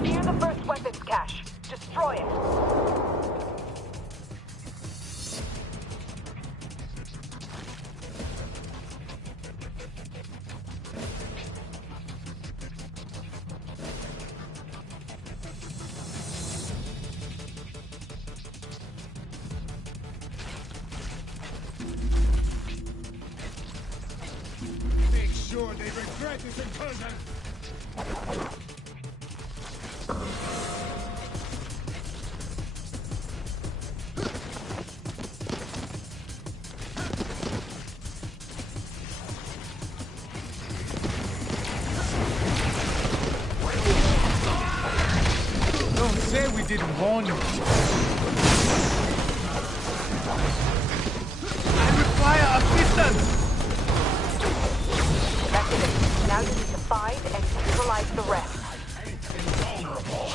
Near the first weapons cache. Destroy it. Make sure they regret this incursion! Don't say we didn't warn you. I require assistance! That's it. Now you need to find and neutralize the rest. Invulnerable!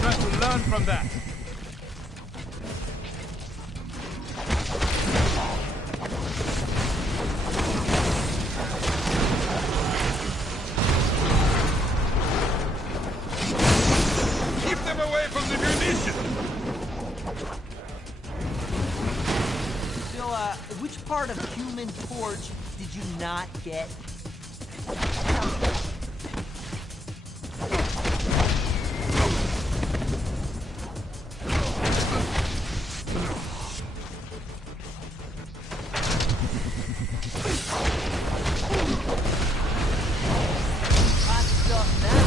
Try to learn from that. Keep them away from the munitions! So, which part of Human Torch did you not get? Hot stuff now.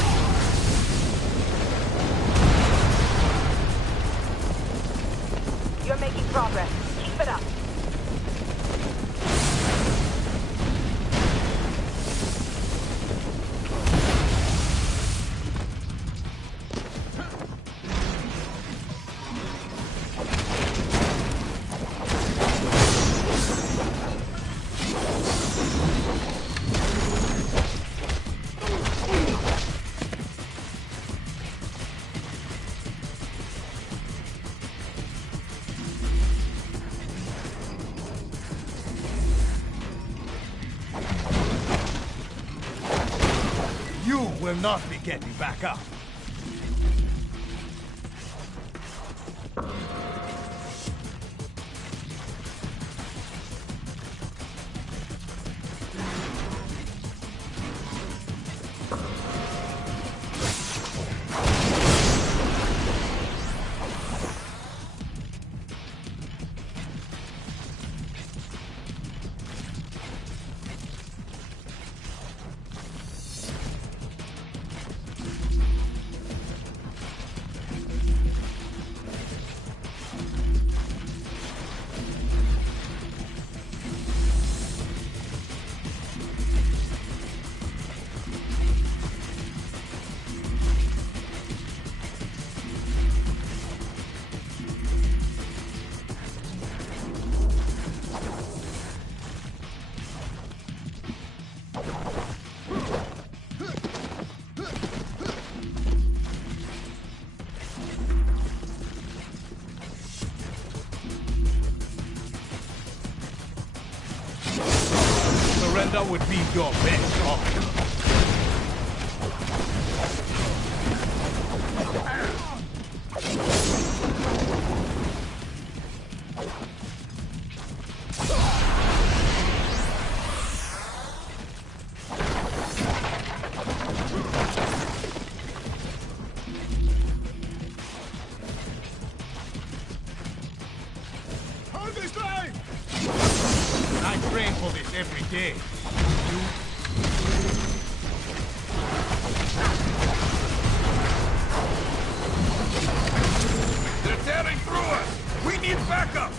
You're making progress. Keep it up. You will not be getting back up. Surrender would be your best option. Hold this line! I train for this every day. They're tearing through us! We need backup!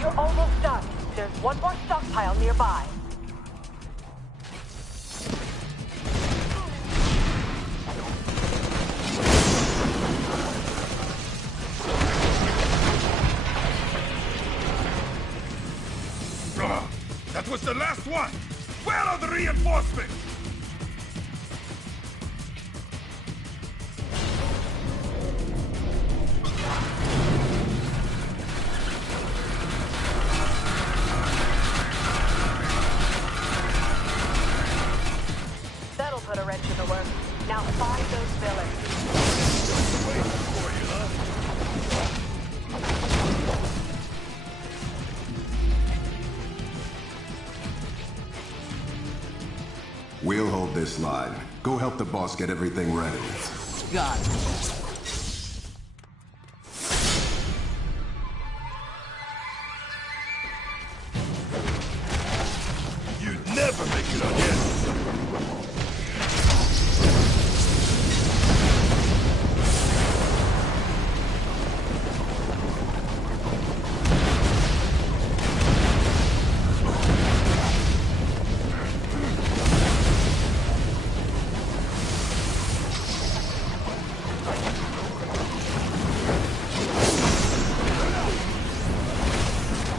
You're almost done. There's one more stockpile nearby. was the last one! Where are the reinforcements? That'll put a wrench in the works. Now find those villains. Waiting for you, huh? We'll hold this line. Go help the boss get everything ready. Got it. You'd never make it again!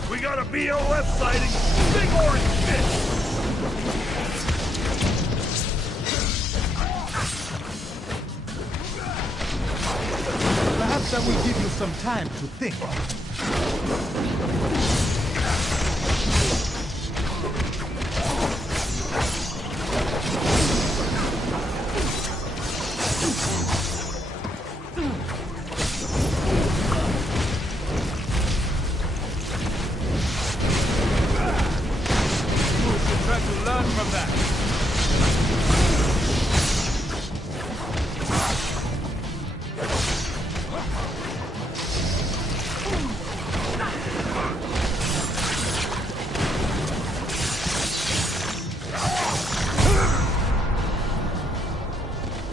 We got a BOF sighting! Big orange fish! Perhaps I will give you some time to think. You should try to learn from that.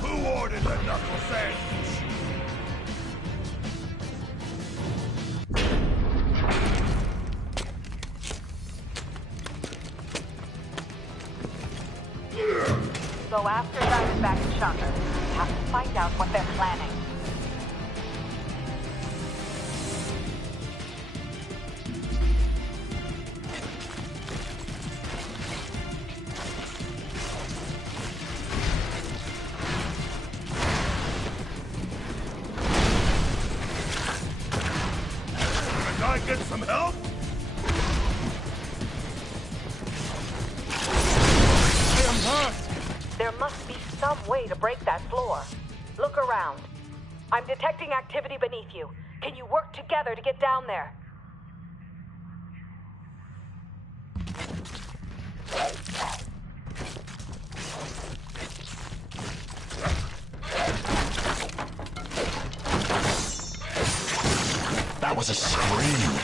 Who ordered the knuckle sandwich? Go after Diamondback and Shaka. We have to find out what they're planning. Can I get some help? I am hurt. There must be some way to break that floor. Look around. I'm detecting activity beneath you. Can you work together to get down there? That was a scream.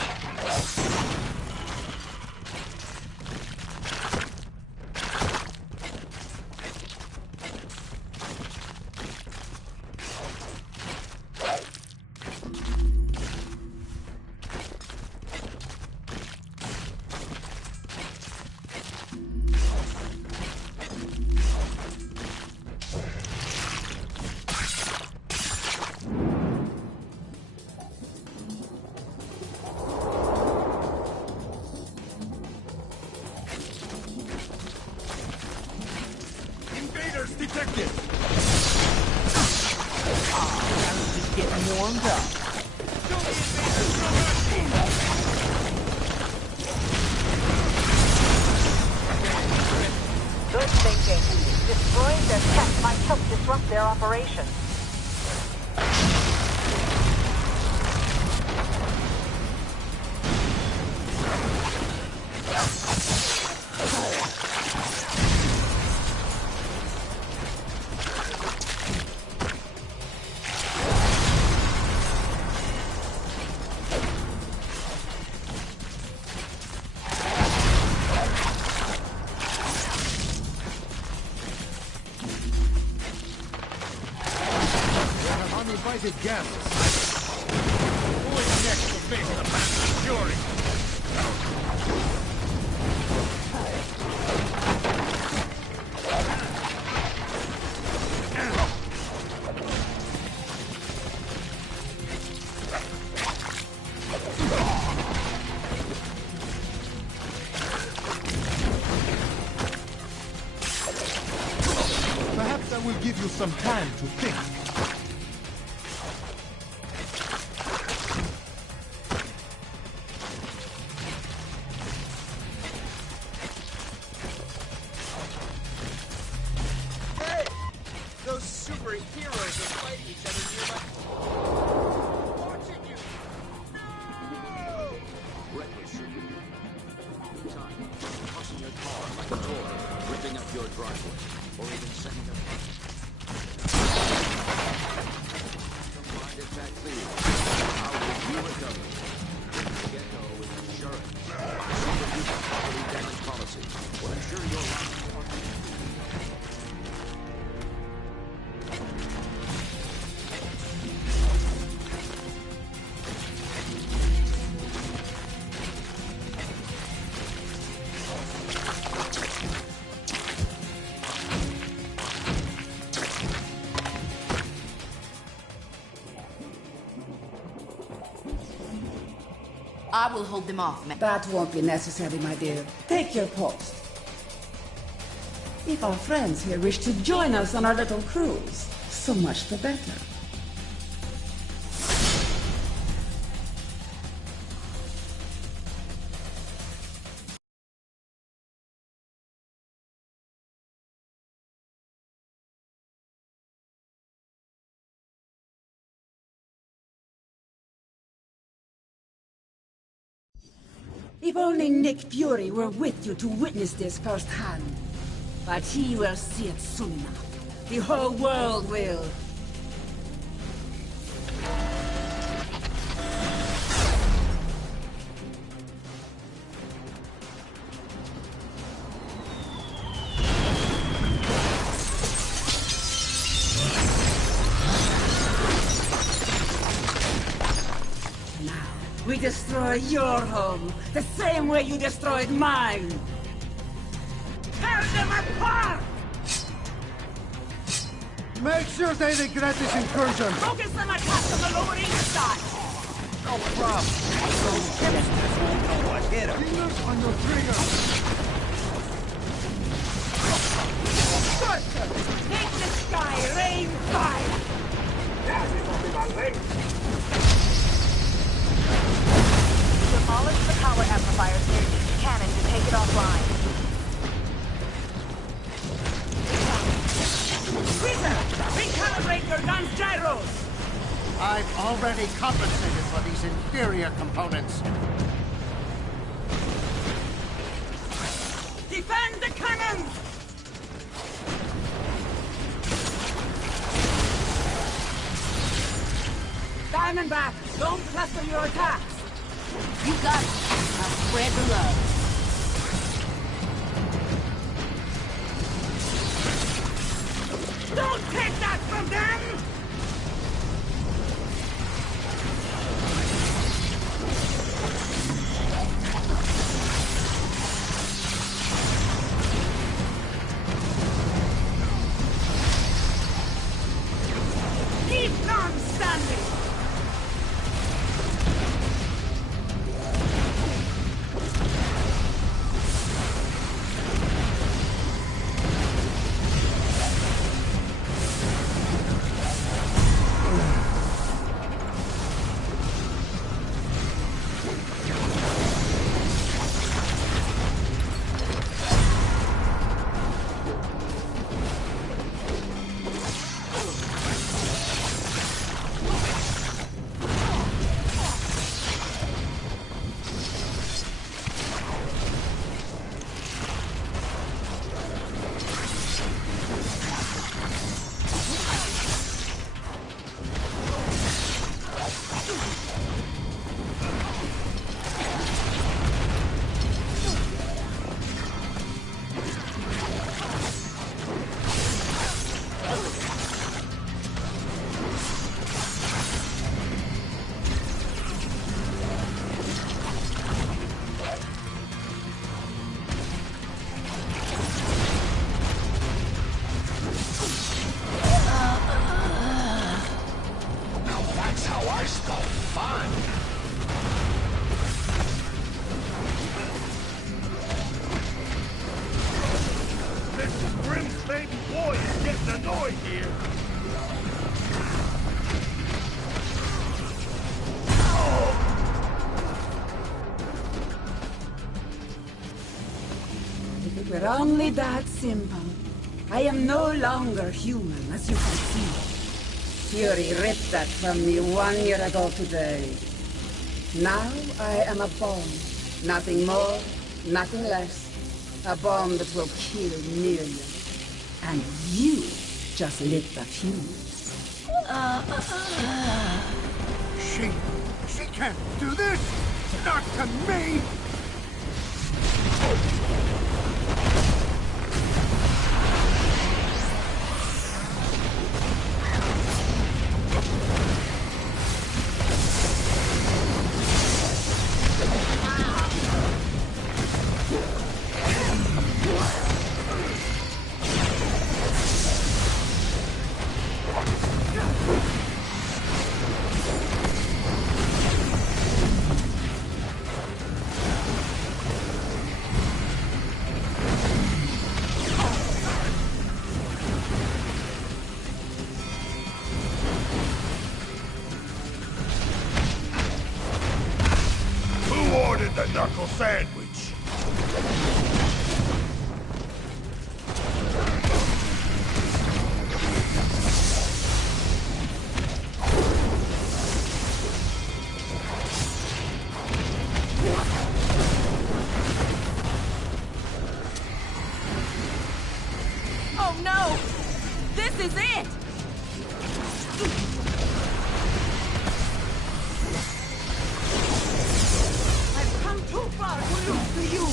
Invaders detected! Just getting warmed up. Good thinking. Destroying their tech might help disrupt their operations. Uninvited guests. Who is next to face the Panther Fury? you some time to think. Hey! Those superheroes are fighting each other nearby. Watching you! No! Reckless shooting. Time. Tossing your car like a toy, ripping up your driveway, or even setting up. Find it that clear. How will you recover? Ghetto with insurance. I see that you have property damage policy. Will ensure your life. I will hold them off, ma'am. That won't be necessary, my dear. Take your post. If our friends here wish to join us on our little cruise, so much the better. If only Nick Fury were with you to witness this firsthand. But he will see it soon enough. The whole world will. We destroy your home, the same way you destroyed mine! Tear them apart! Make sure they regret this incursion! Focus on attack on the Lower East Side! No problem. Those hipsters won't know what hit them. Fingers on your trigger! Take the sky, rain fire! Demolish the power amplifiers near each cannon to take it offline. Freezer! Recalibrate your gun's gyros! I've already compensated for these inferior components. Defend the cannons! Diamondback, don't cluster your attacks! You got it. Now spread the love. Don't take that from them! Keep them standing! were only that simple. I am no longer human, as you can see. Fury ripped that from me 1 year ago today. Now I am a bomb. Nothing more, nothing less. A bomb that will kill millions. And you just lit the fuse. She can't do this! Not to me! The knuckle sandwich. Oh no! This is it! Too far to lose to you!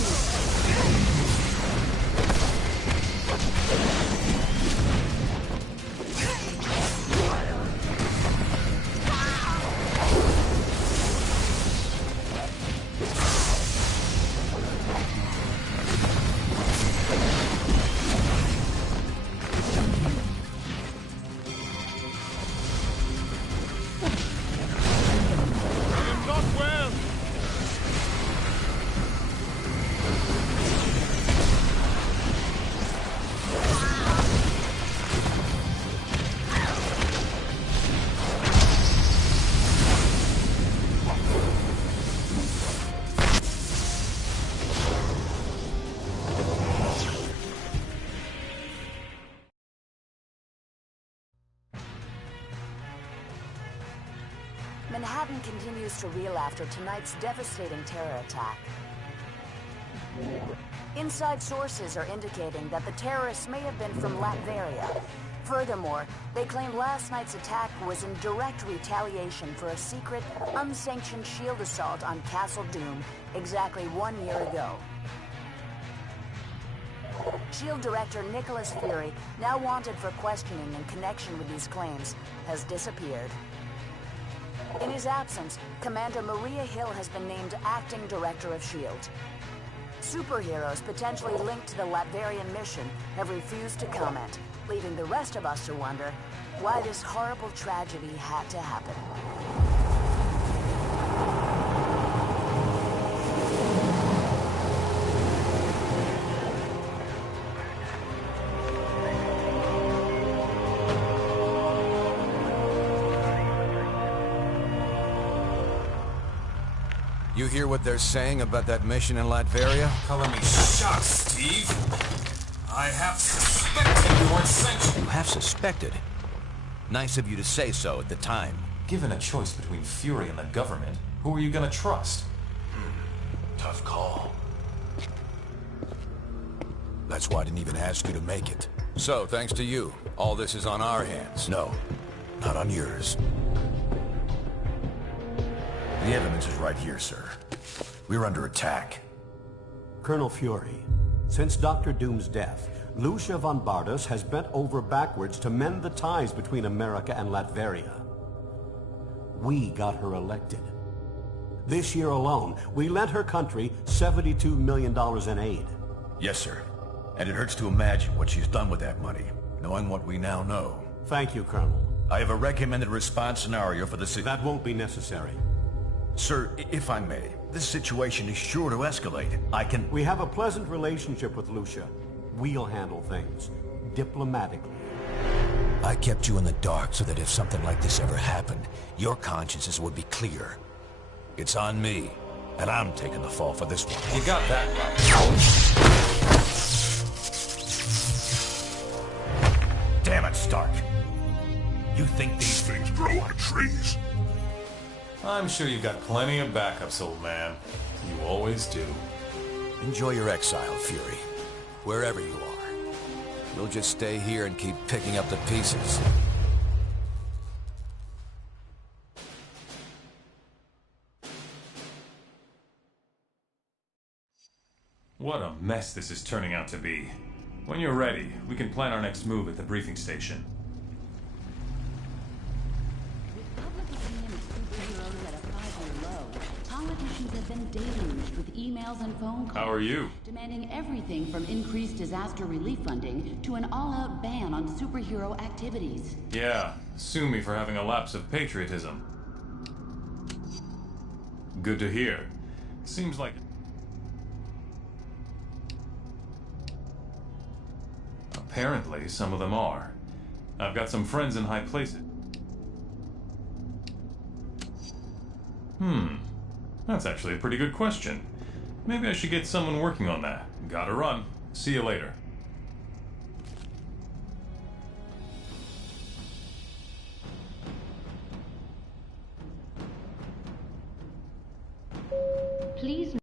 Manhattan continues to reel after tonight's devastating terror attack. Inside sources are indicating that the terrorists may have been from Latveria. Furthermore, they claim last night's attack was in direct retaliation for a secret, unsanctioned shield assault on Castle Doom exactly 1 year ago. SHIELD Director Nicholas Fury, now wanted for questioning in connection with these claims, has disappeared. In his absence, Commander Maria Hill has been named Acting Director of SHIELD. Superheroes potentially linked to the Latverian mission have refused to comment, leaving the rest of us to wonder why this horrible tragedy had to happen. You hear what they're saying about that mission in Latveria? Color me shocked, Steve. I have suspected you weren't sanctioned. You have suspected? Nice of you to say so at the time. Given a choice between Fury and the government, who are you gonna trust? Tough call. That's why I didn't even ask you to make it. So, thanks to you, all this is on our hands. No, not on yours. The evidence is right here, sir. We're under attack. Colonel Fury, since Dr. Doom's death, Lucia von Bardas has bent over backwards to mend the ties between America and Latveria. We got her elected. This year alone, we lent her country $72 million in aid. Yes, sir. And it hurts to imagine what she's done with that money, knowing what we now know. Thank you, Colonel. I have a recommended response scenario for the That won't be necessary. Sir, if I may, this situation is sure to escalate. We have a pleasant relationship with Lucia. We'll handle things diplomatically. I kept you in the dark so that if something like this ever happened, your consciences would be clear. It's on me, and I'm taking the fall for this one. You got that right. Damn it, Stark. You think these things grow on trees? I'm sure you've got plenty of backups, old man. You always do. Enjoy your exile, Fury. Wherever you are. You'll just stay here and keep picking up the pieces. What a mess this is turning out to be. When you're ready, we can plan our next move at the briefing station. With public opinion of superheroes at a 5-year low, politicians have been deluged with emails and phone calls. How are you? Demanding everything from increased disaster relief funding to an all-out ban on superhero activities. Yeah, sue me for having a lapse of patriotism. Good to hear. Seems like... Apparently, some of them are. I've got some friends in high places. That's actually a pretty good question. Maybe I should get someone working on that. Gotta run. See you later. Please.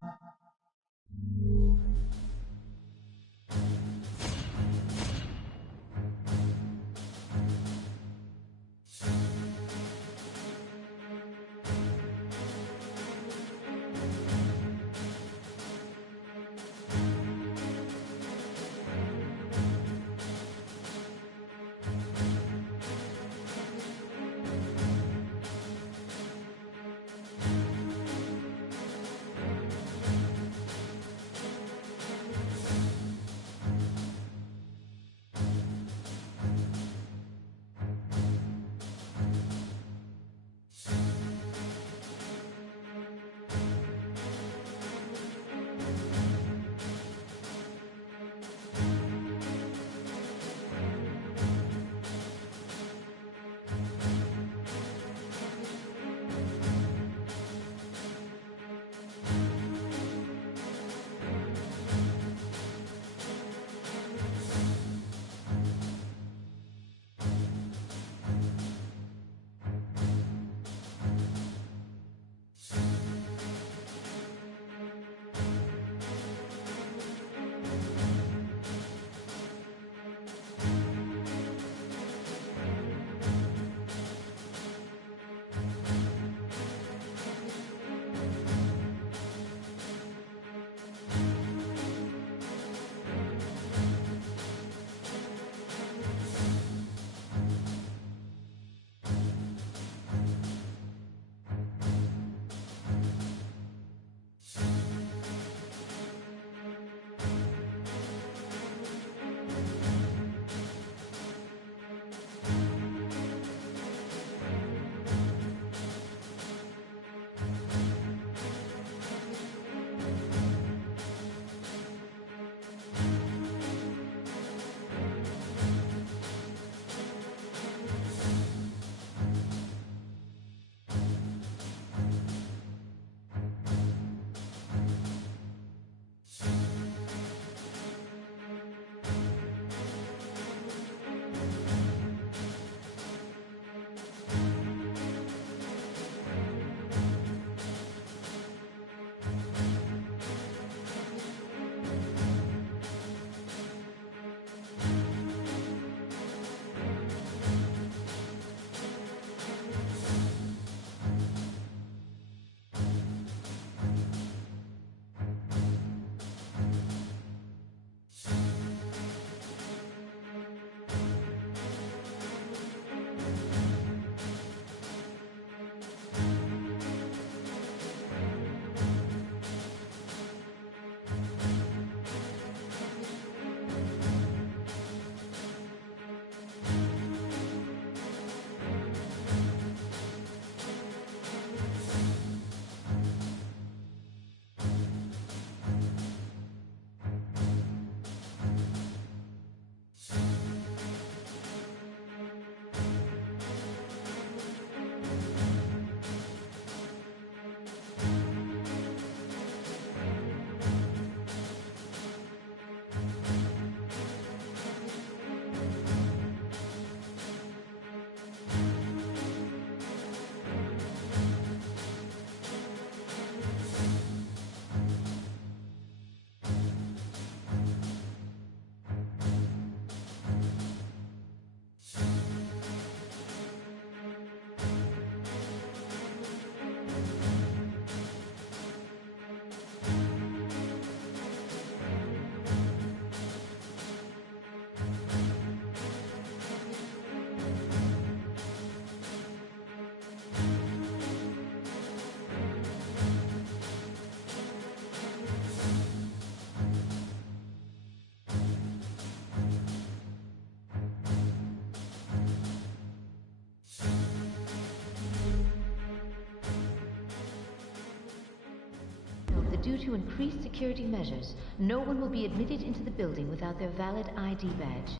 due to increased security measures. No one will be admitted into the building without their valid ID badge.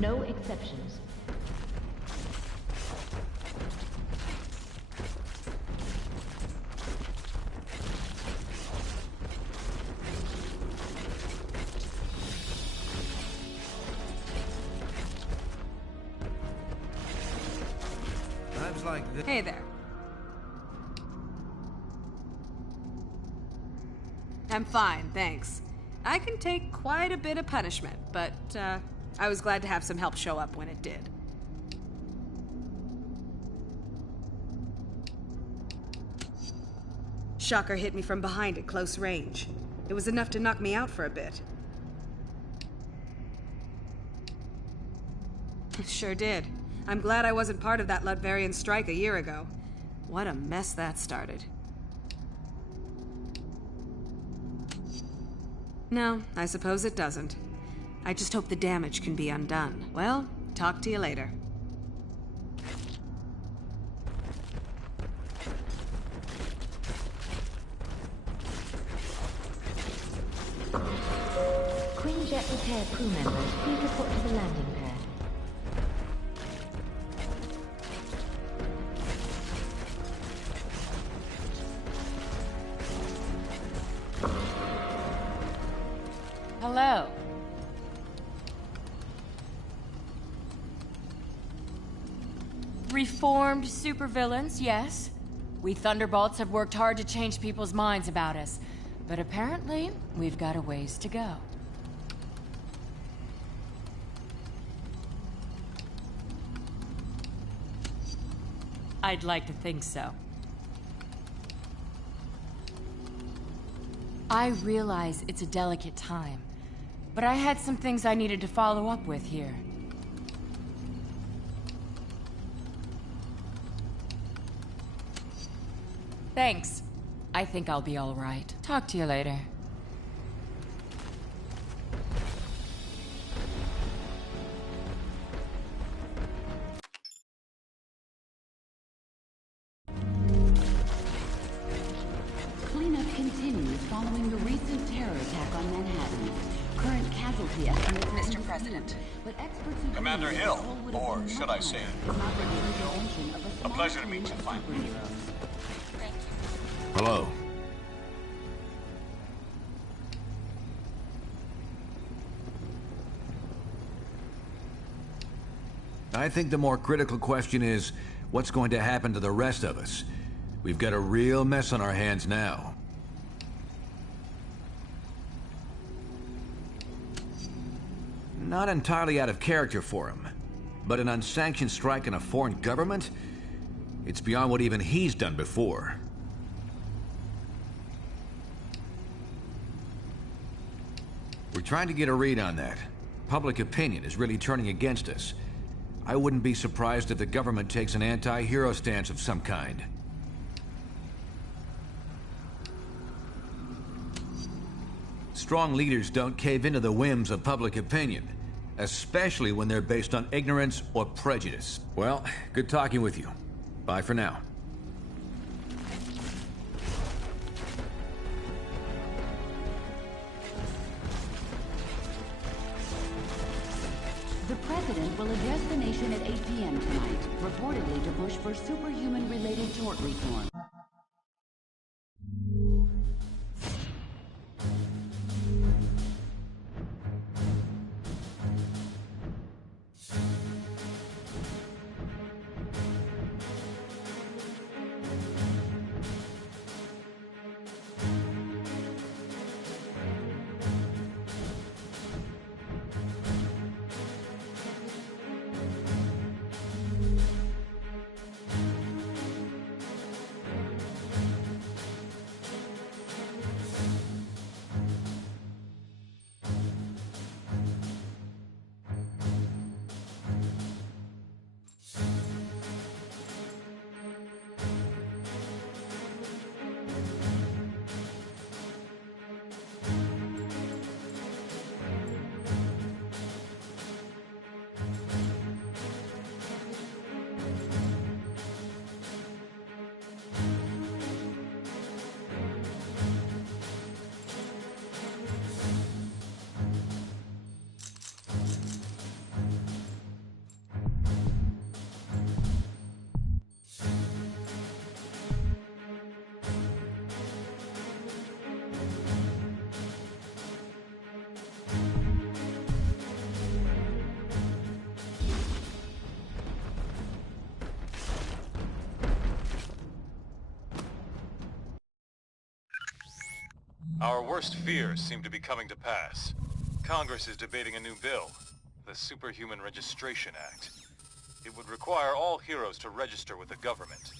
No exceptions. Times like this. Hey there. I'm fine, thanks. I can take quite a bit of punishment, but, I was glad to have some help show up when it did. Shocker hit me from behind at close range. It was enough to knock me out for a bit. Sure did. I'm glad I wasn't part of that Latverian strike a year ago. What a mess that started. No, I suppose it doesn't. I just hope the damage can be undone. Well, talk to you later. Quinjet repair crew members, please report to the landing pad. Hello. Reformed supervillains, yes. We Thunderbolts have worked hard to change people's minds about us, but apparently, we've got a ways to go. I'd like to think so. I realize it's a delicate time, but I had some things I needed to follow up with here. Thanks. I think I'll be all right. Talk to you later. Cleanup continues following the recent terror attack on Manhattan. Current casualty estimates, Mr. President. But experts Commander Hill, or should I say, a pleasure to meet you finally. Hello. I think the more critical question is, what's going to happen to the rest of us? We've got a real mess on our hands now. Not entirely out of character for him, but an unsanctioned strike on a foreign government? It's beyond what even he's done before. We're trying to get a read on that. Public opinion is really turning against us. I wouldn't be surprised if the government takes an anti-hero stance of some kind. Strong leaders don't cave into the whims of public opinion, especially when they're based on ignorance or prejudice. Well, good talking with you. Bye for now. The President will address the nation at 8 p.m. tonight, reportedly to push for superhuman-related tort reform. Our worst fears seem to be coming to pass. Congress is debating a new bill, the Superhuman Registration Act. It would require all heroes to register with the government,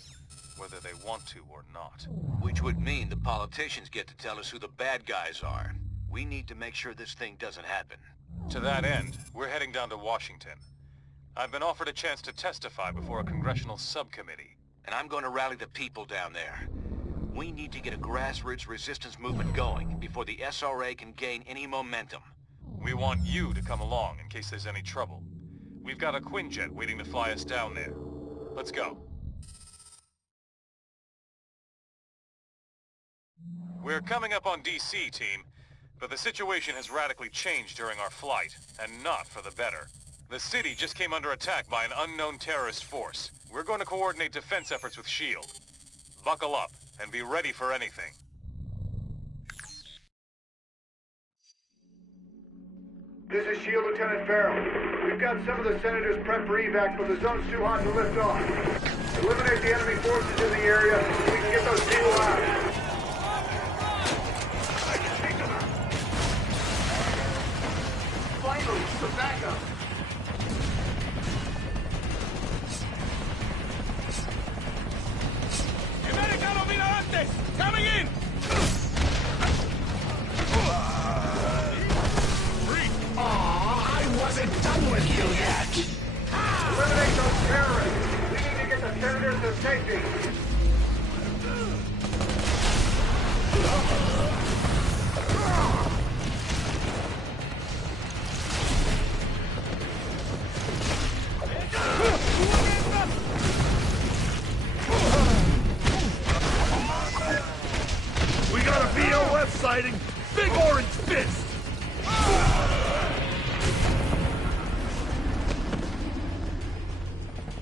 whether they want to or not. Which would mean the politicians get to tell us who the bad guys are. We need to make sure this thing doesn't happen. To that end, we're heading down to Washington. I've been offered a chance to testify before a congressional subcommittee. And I'm going to rally the people down there. We need to get a grassroots resistance movement going before the SRA can gain any momentum. We want you to come along in case there's any trouble. We've got a Quinjet waiting to fly us down there. Let's go. We're coming up on DC, team, but the situation has radically changed during our flight, and not for the better. The city just came under attack by an unknown terrorist force. We're going to coordinate defense efforts with S.H.I.E.L.D. Buckle up and be ready for anything. This is S.H.I.E.L.D. Lieutenant Farrell. We've got some of the senators prepped for evac, but the zone's too hot to lift off. Eliminate the enemy forces in the area so we can get those people out. Finally, some backup. ¡Americano Miradantes! Coming in! I wasn't done with you yet! Eliminate those terrorists! We need to get the senators to safety! We got a VOF sighting! Big orange fist!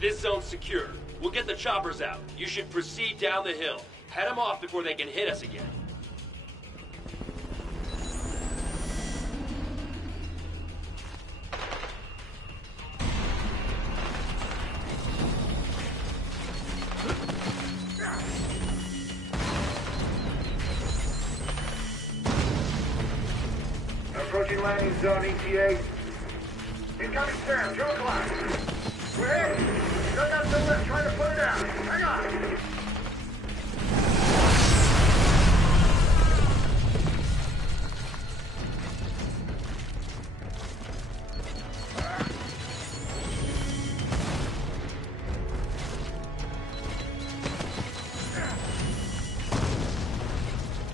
This zone's secure. We'll get the choppers out. You should proceed down the hill. Head them off before they can hit us again. Approaching landing zone ETA. Incoming Sam, 2 o'clock. We're hit. Still got some left trying to put it down. Hang on.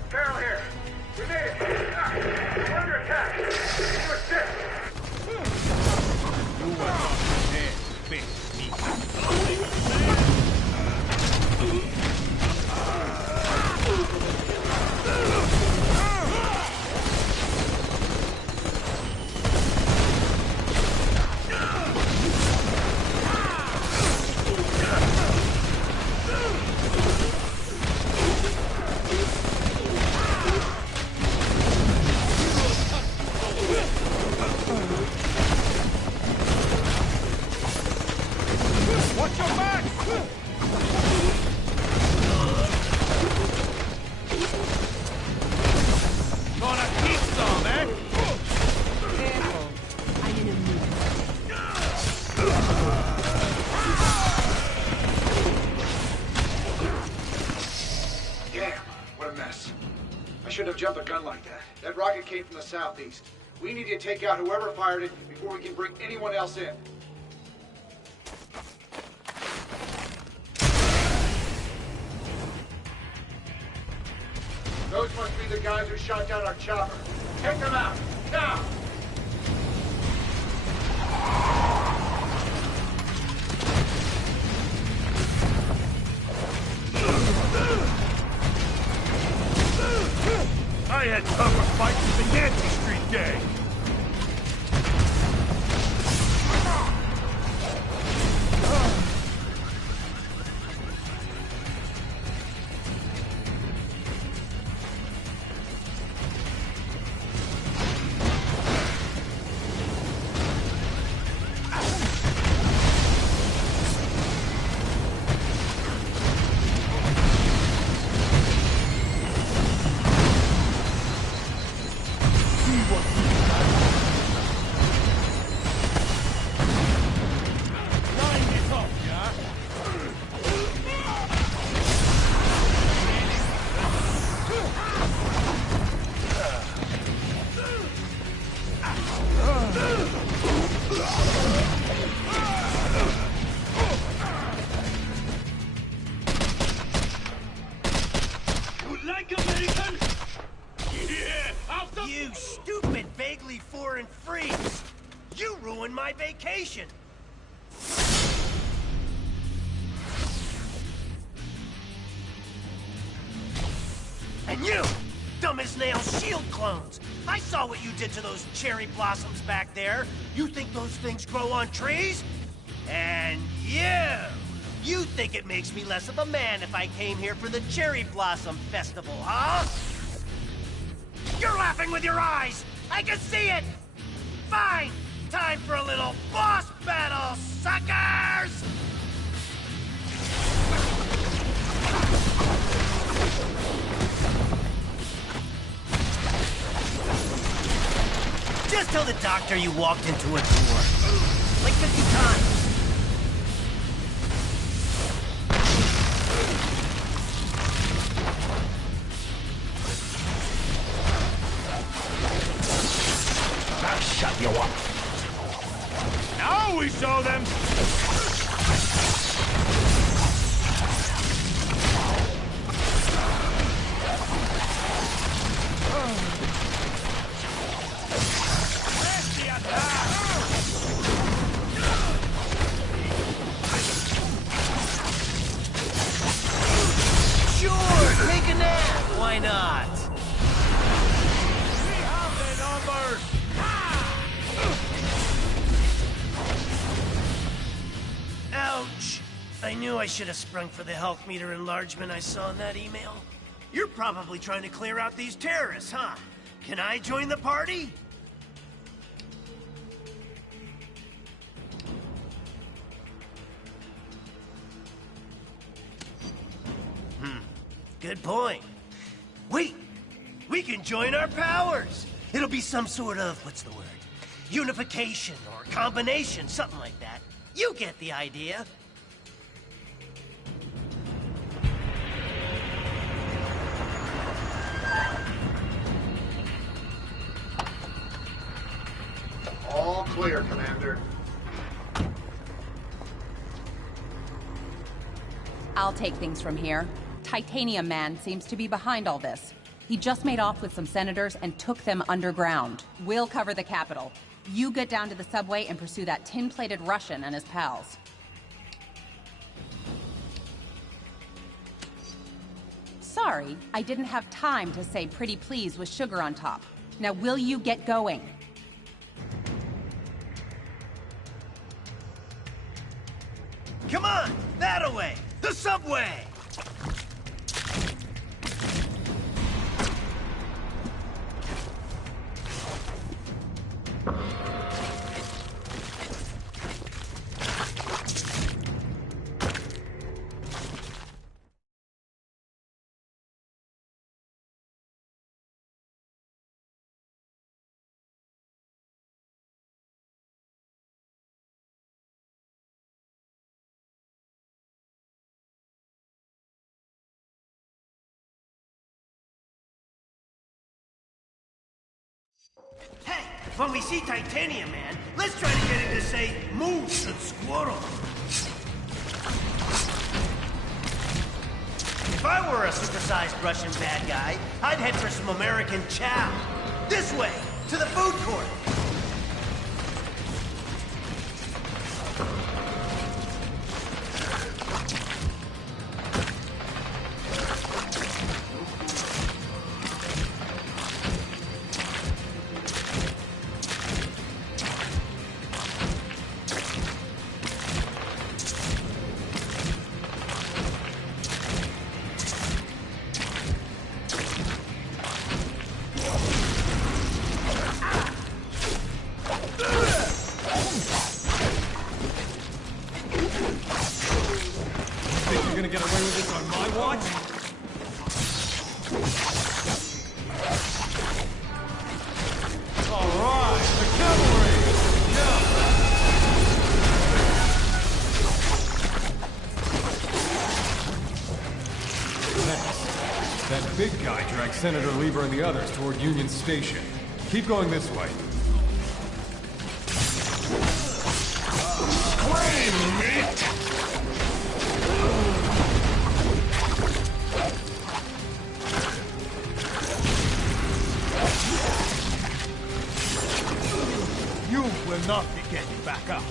Carol here. We made it. We're under attack. Can you assist? You were not dead, big meat. Watch your back! Gonna keep some, eh? Careful. I'm in a mood. Damn, what a mess. I shouldn't have jumped a gun like that. That rocket came from the southeast. We need to take out whoever fired it before we can bring anyone else in. Those must be the guys who shot down our chopper. Take them out, now! I had tougher fights with the Yancey Street gang. You stupid, vaguely foreign freaks! You ruined my vacation! And you, dumb as nails shield clones! I saw what you did to those cherry blossoms back there. You think those things grow on trees? And you think it makes me less of a man if I came here for the Cherry Blossom Festival, huh? You're laughing with your eyes! I can see it! Fine! Time for a little boss battle, suckers! Just tell the doctor you walked into a door. Like 50 times. I'll shut you up. Now we show them. Sure, take a nap. Why not? We have the numbers. Ouch! I knew I should have sprung for the health meter enlargement I saw in that email. You're probably trying to clear out these terrorists, huh? Can I join the party? Good point. Wait! We can join our powers! It'll be some sort of, what's the word? unification or combination, something like that. You get the idea. All clear, Commander. I'll take things from here. Titanium Man seems to be behind all this. He just made off with some senators and took them underground. We'll cover the Capitol. You get down to the subway and pursue that tin-plated Russian and his pals. Sorry, I didn't have time to say pretty please with sugar on top. Now will you get going? Come on, that way! The subway! Hey, when we see Titanium Man, let's try to get him to say, "Move, the squirrel." If I were a supersized Russian bad guy, I'd head for some American chow. This way, to the food court. Senator Lieber and the others toward Union Station. Keep going this way. Claim it! You will not be getting back up.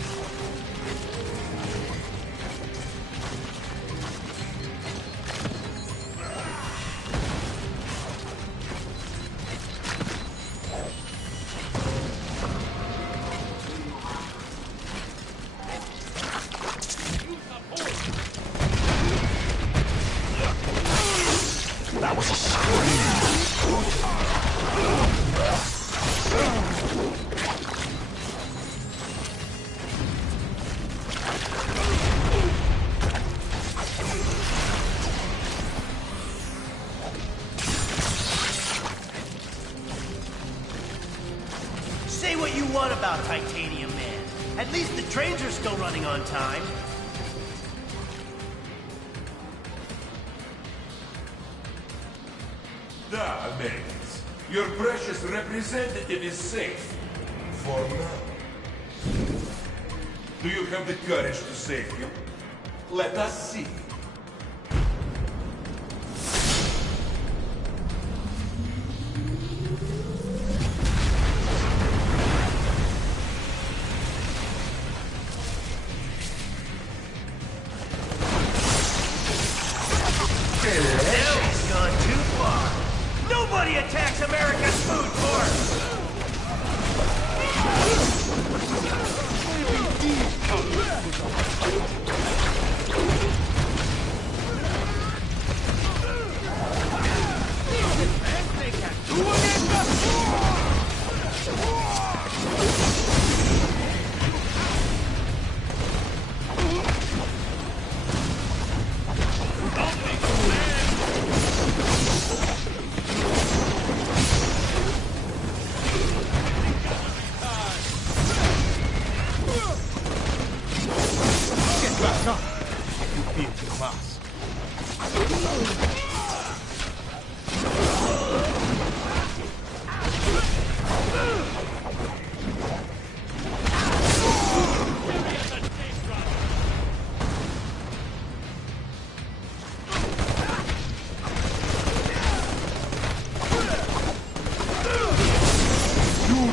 Say what you want about Titanium Man. At least the trains are still running on time. Da, Americans. Your precious representative is safe. For now. Do you have the courage to save him? Let us see.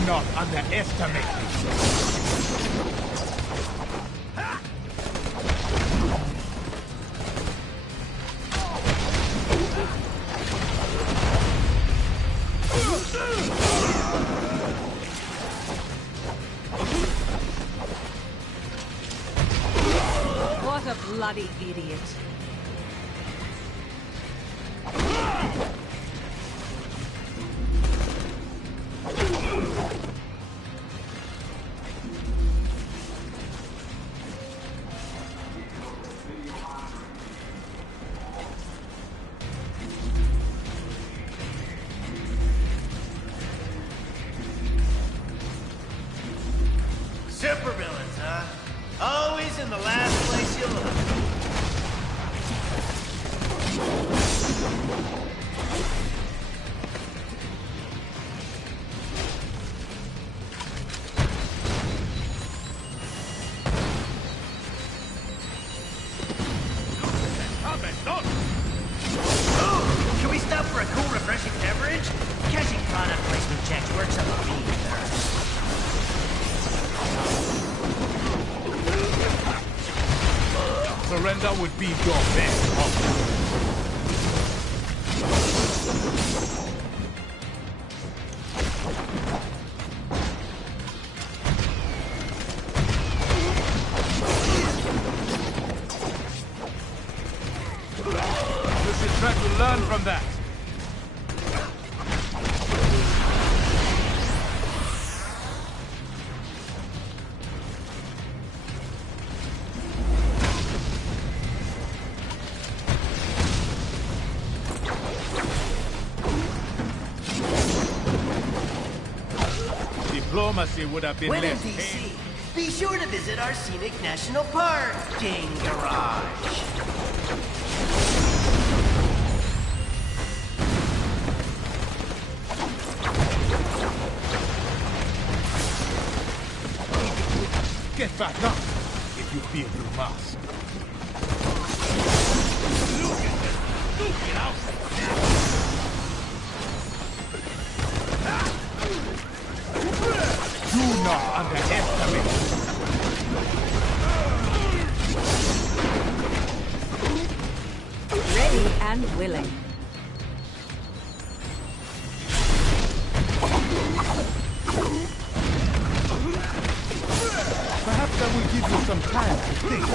not underestimate me. What a bloody idiot. Supervillains, huh? Always in the last place you look. Ooh, can we stop for a cool, refreshing beverage? Cashing product placement checks works up a bean first. Surrender would be your best option. You should try to learn from that. Diplomacy would have been When in less DC, be sure to visit our scenic national parking garage. Get back up if you fear you must. Look at this stupid outfit! Do not underestimate me. Ready and willing. Perhaps I will give you some time to think.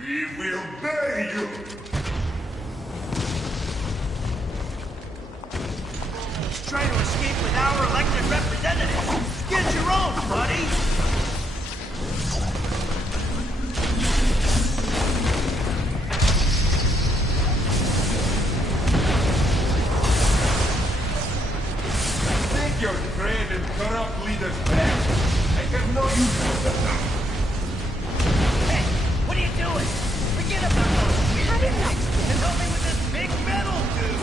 We will bury you! Trying to escape with our elected representatives. Get your own, buddy! Take your trade and corrupt leaders back. I have no use for them. Hey, what are you doing? Forget about those weird basics and help me with this big metal dude!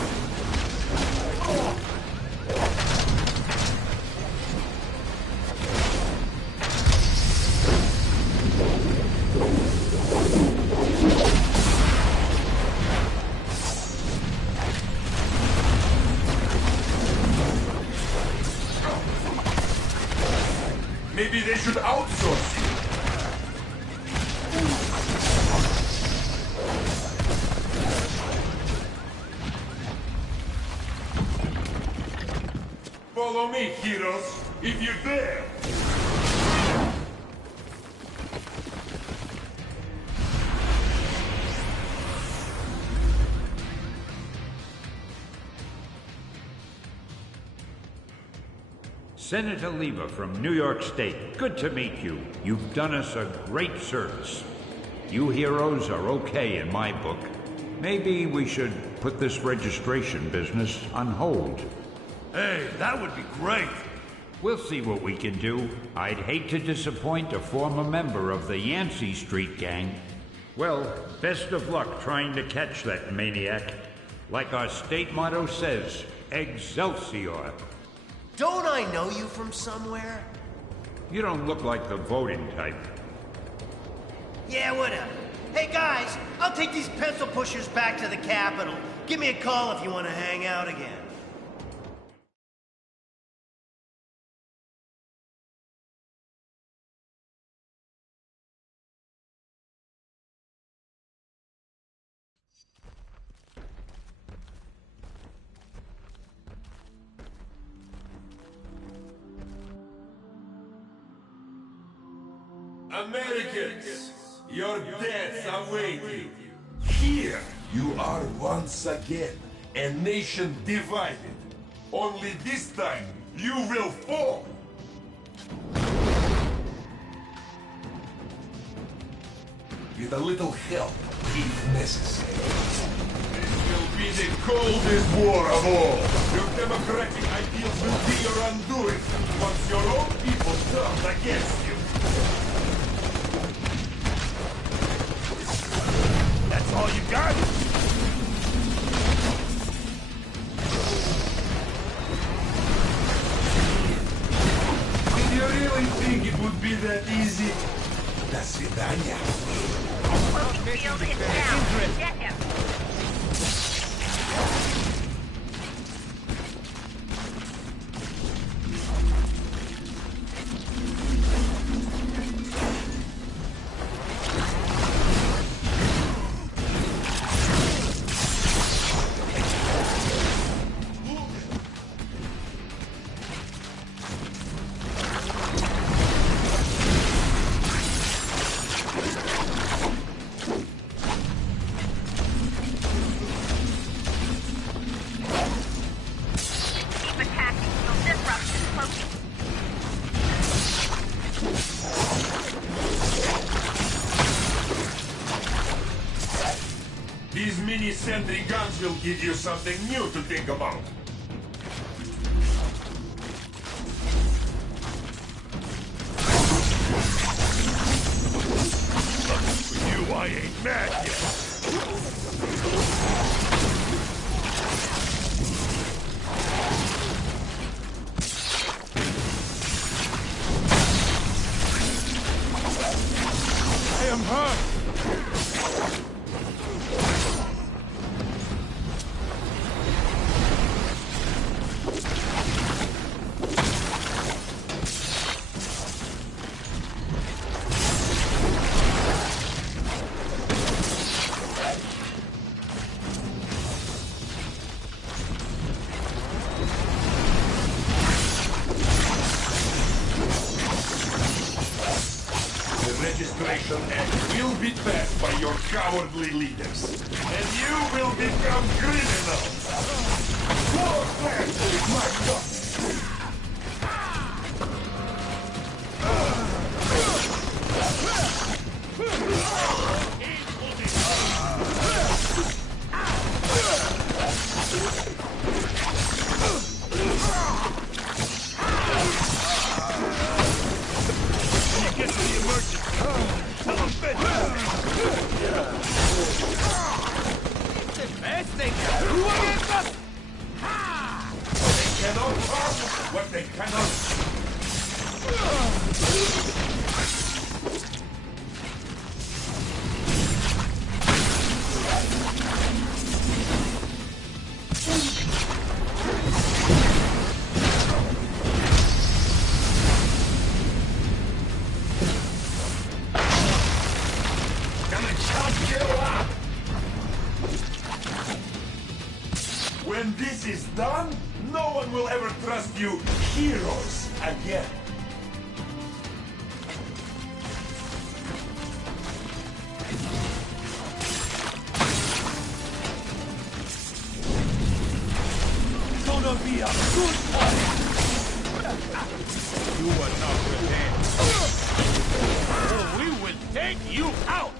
Maybe they should outsource you. Follow me, heroes, if you dare! Senator Lever from New York State, good to meet you. You've done us a great service. You heroes are okay in my book. Maybe we should put this registration business on hold. Hey, that would be great. We'll see what we can do. I'd hate to disappoint a former member of the Yancey Street gang. Well, best of luck trying to catch that maniac. Like our state motto says, Excelsior. Don't I know you from somewhere? You don't look like the voting type. Yeah, whatever. Hey guys, I'll take these pencil pushers back to the Capitol. Give me a call if you want to hang out again. Americans, your deaths await you. Here you are once again, a nation divided. Only this time, you will fall. With a little help, if necessary. This will be the coldest war of all. Your democratic ideals will be your undoing once your own people turn against you. That's all you got? Did you really think it would be that easy? До свидания. Field is down. Get him. These mini-sentry guns will give you something new to think about. For you, I ain't mad yet. I am hurt. Registration Act will be passed by your cowardly leaders, and you will become criminals. War plans with my God. Get to the emergency. They cannot harm what they cannot. When this is done, no one will ever trust you heroes again. Gonna be a good one. You are not prepared. Oh, we will take you out.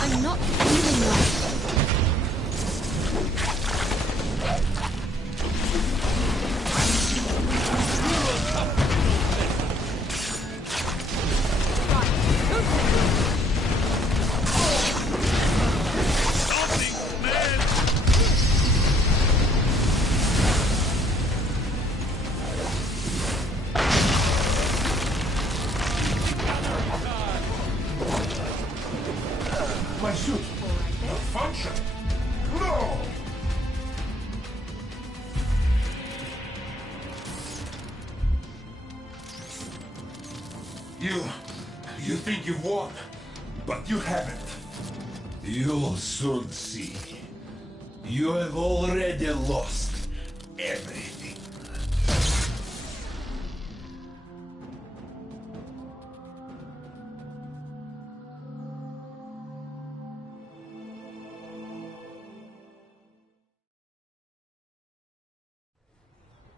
I'm not feeling right. You think you won, but you haven't. You'll soon see. You have already lost everything.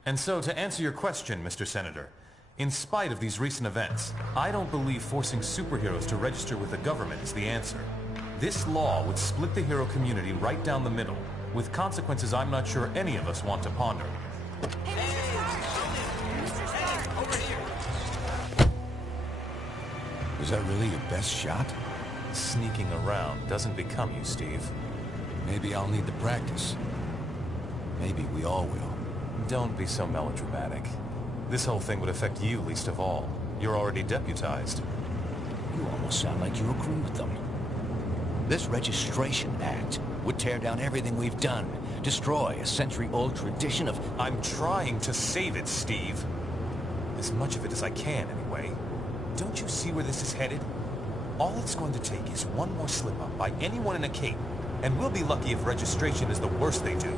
And so, to answer your question, Mr. Senator, in spite of these recent events, I don't believe forcing superheroes to register with the government is the answer. This law would split the hero community right down the middle, with consequences I'm not sure any of us want to ponder. Was that really your best shot? Sneaking around doesn't become you, Steve. Maybe I'll need the practice. Maybe we all will. Don't be so melodramatic. This whole thing would affect you least of all. You're already deputized. You almost sound like you agree with them. This Registration Act would tear down everything we've done, destroy a century-old tradition of... I'm trying to save it, Steve. As much of it as I can, anyway. Don't you see where this is headed? All it's going to take is one more slip-up by anyone in a cape, and we'll be lucky if registration is the worst they do.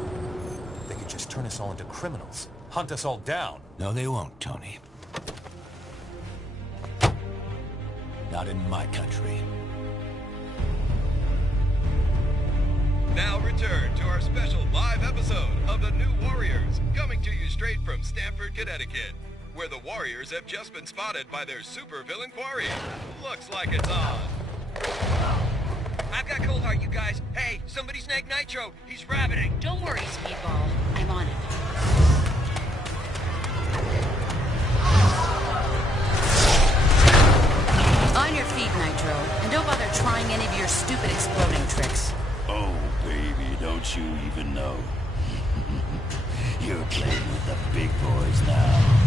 They could just turn us all into criminals, hunt us all down. No, they won't, Tony. Not in my country. Now return to our special live episode of The New Warriors, coming to you straight from Stamford, Connecticut, where the Warriors have just been spotted by their supervillain quarry. Looks like it's on. I've got Cold Heart, you guys. Hey, somebody snag Nitro. He's rabbiting. Don't worry, Speedball. I'm on it. On your feet, Nitro. And don't bother trying any of your stupid exploding tricks. Oh, baby, don't you even know? You're playing with the big boys now.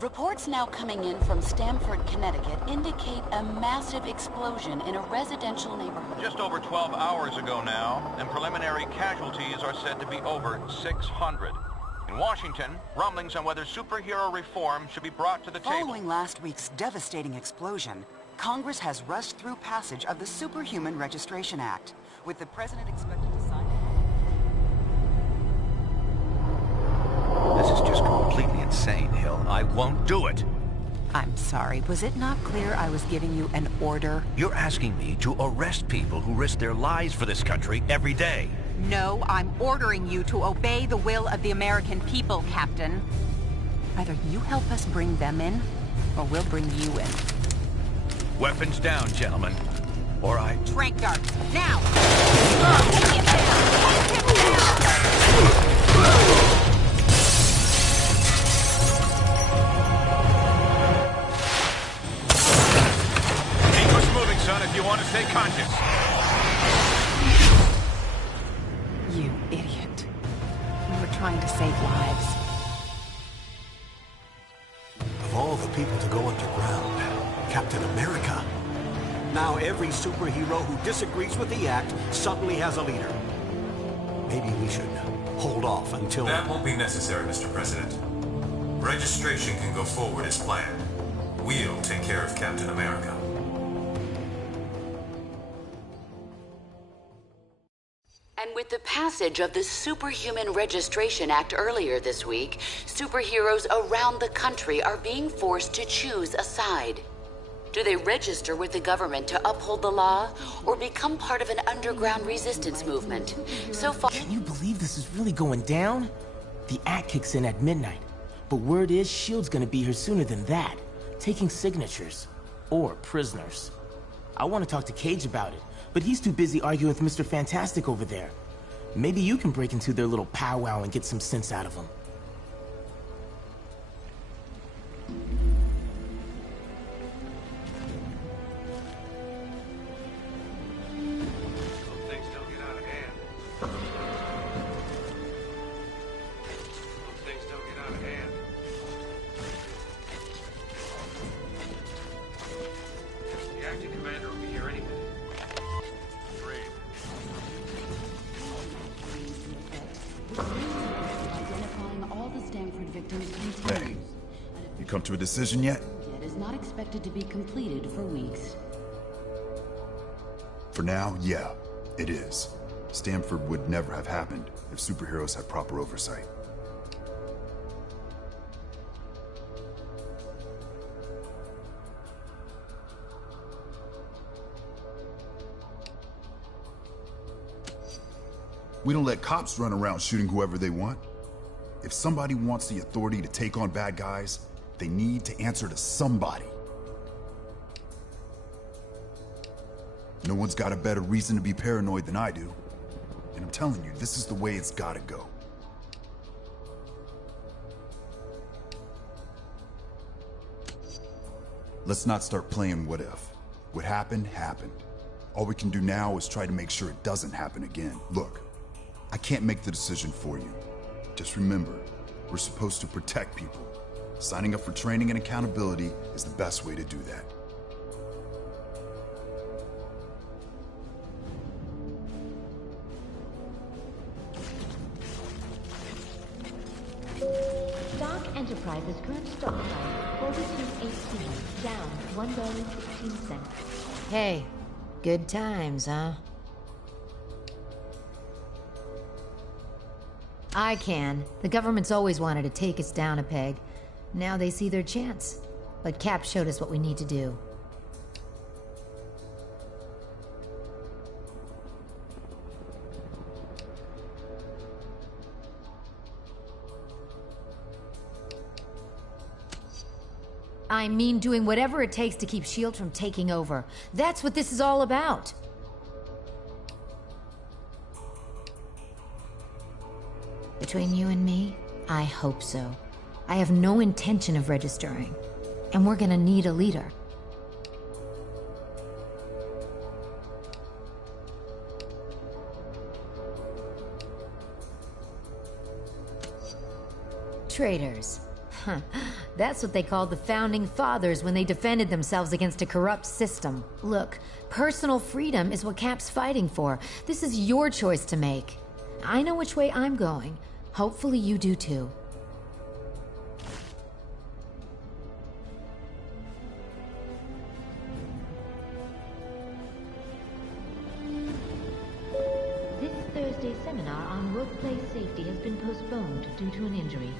Reports now coming in from Stamford, Connecticut indicate a massive explosion in a residential neighborhood. Just over 12 hours ago now, and preliminary casualties are said to be over 600. In Washington, rumblings on whether superhero reform should be brought to the table. Following last week's devastating explosion, Congress has rushed through passage of the Superhuman Registration Act, with the president expected to sign it. This is just completely insane, Hill. I won't do it. I'm sorry, was it not clear I was giving you an order? You're asking me to arrest people who risk their lives for this country every day. No, I'm ordering you to obey the will of the American people, Captain. Either you help us bring them in, or we'll bring you in. Weapons down, gentlemen. Or I... Trank darts, now! Take him down! Take him down! Son, if you want to stay conscious. You idiot. We were trying to save lives. Of all the people to go underground, Captain America. Now every superhero who disagrees with the act suddenly has a leader. Maybe we should hold off until... That won't be necessary, Mr. President. Registration can go forward as planned. We'll take care of Captain America. And with the passage of the Superhuman Registration Act earlier this week, superheroes around the country are being forced to choose a side. Do they register with the government to uphold the law, or become part of an underground resistance movement? So far... Can you believe this is really going down? The act kicks in at midnight, but word is S.H.I.E.L.D's gonna be here sooner than that, taking signatures. Or prisoners. I want to talk to Cage about it, but he's too busy arguing with Mr. Fantastic over there. Maybe you can break into their little powwow and get some sense out of them. Things don't get out of hand. Things don't get out of hand. The acting commander will be here any minute. come to a decision yet? It is not expected to be completed for weeks. For now, yeah, it is. Stanford would never have happened if superheroes had proper oversight. We don't let cops run around shooting whoever they want. If somebody wants the authority to take on bad guys, they need to answer to somebody. No one's got a better reason to be paranoid than I do. And I'm telling you, this is the way it's gotta go. Let's not start playing what if. What happened, happened. All we can do now is try to make sure it doesn't happen again. Look, I can't make the decision for you. Just remember, we're supposed to protect people. Signing up for training and accountability is the best way to do that. Stark Enterprises' current stock price, 42.18, down $1.16. Hey, good times, huh? I can. The government's always wanted to take us down a peg. Now they see their chance. But Cap showed us what we need to do. I mean doing whatever it takes to keep S.H.I.E.L.D. from taking over. That's what this is all about. Between you and me, I hope so. I have no intention of registering. And we're gonna need a leader. Traitors. Huh. That's what they called the Founding Fathers when they defended themselves against a corrupt system. Look, personal freedom is what Cap's fighting for. This is your choice to make. I know which way I'm going. Hopefully you do too. This Thursday's seminar on workplace safety has been postponed due to an injury.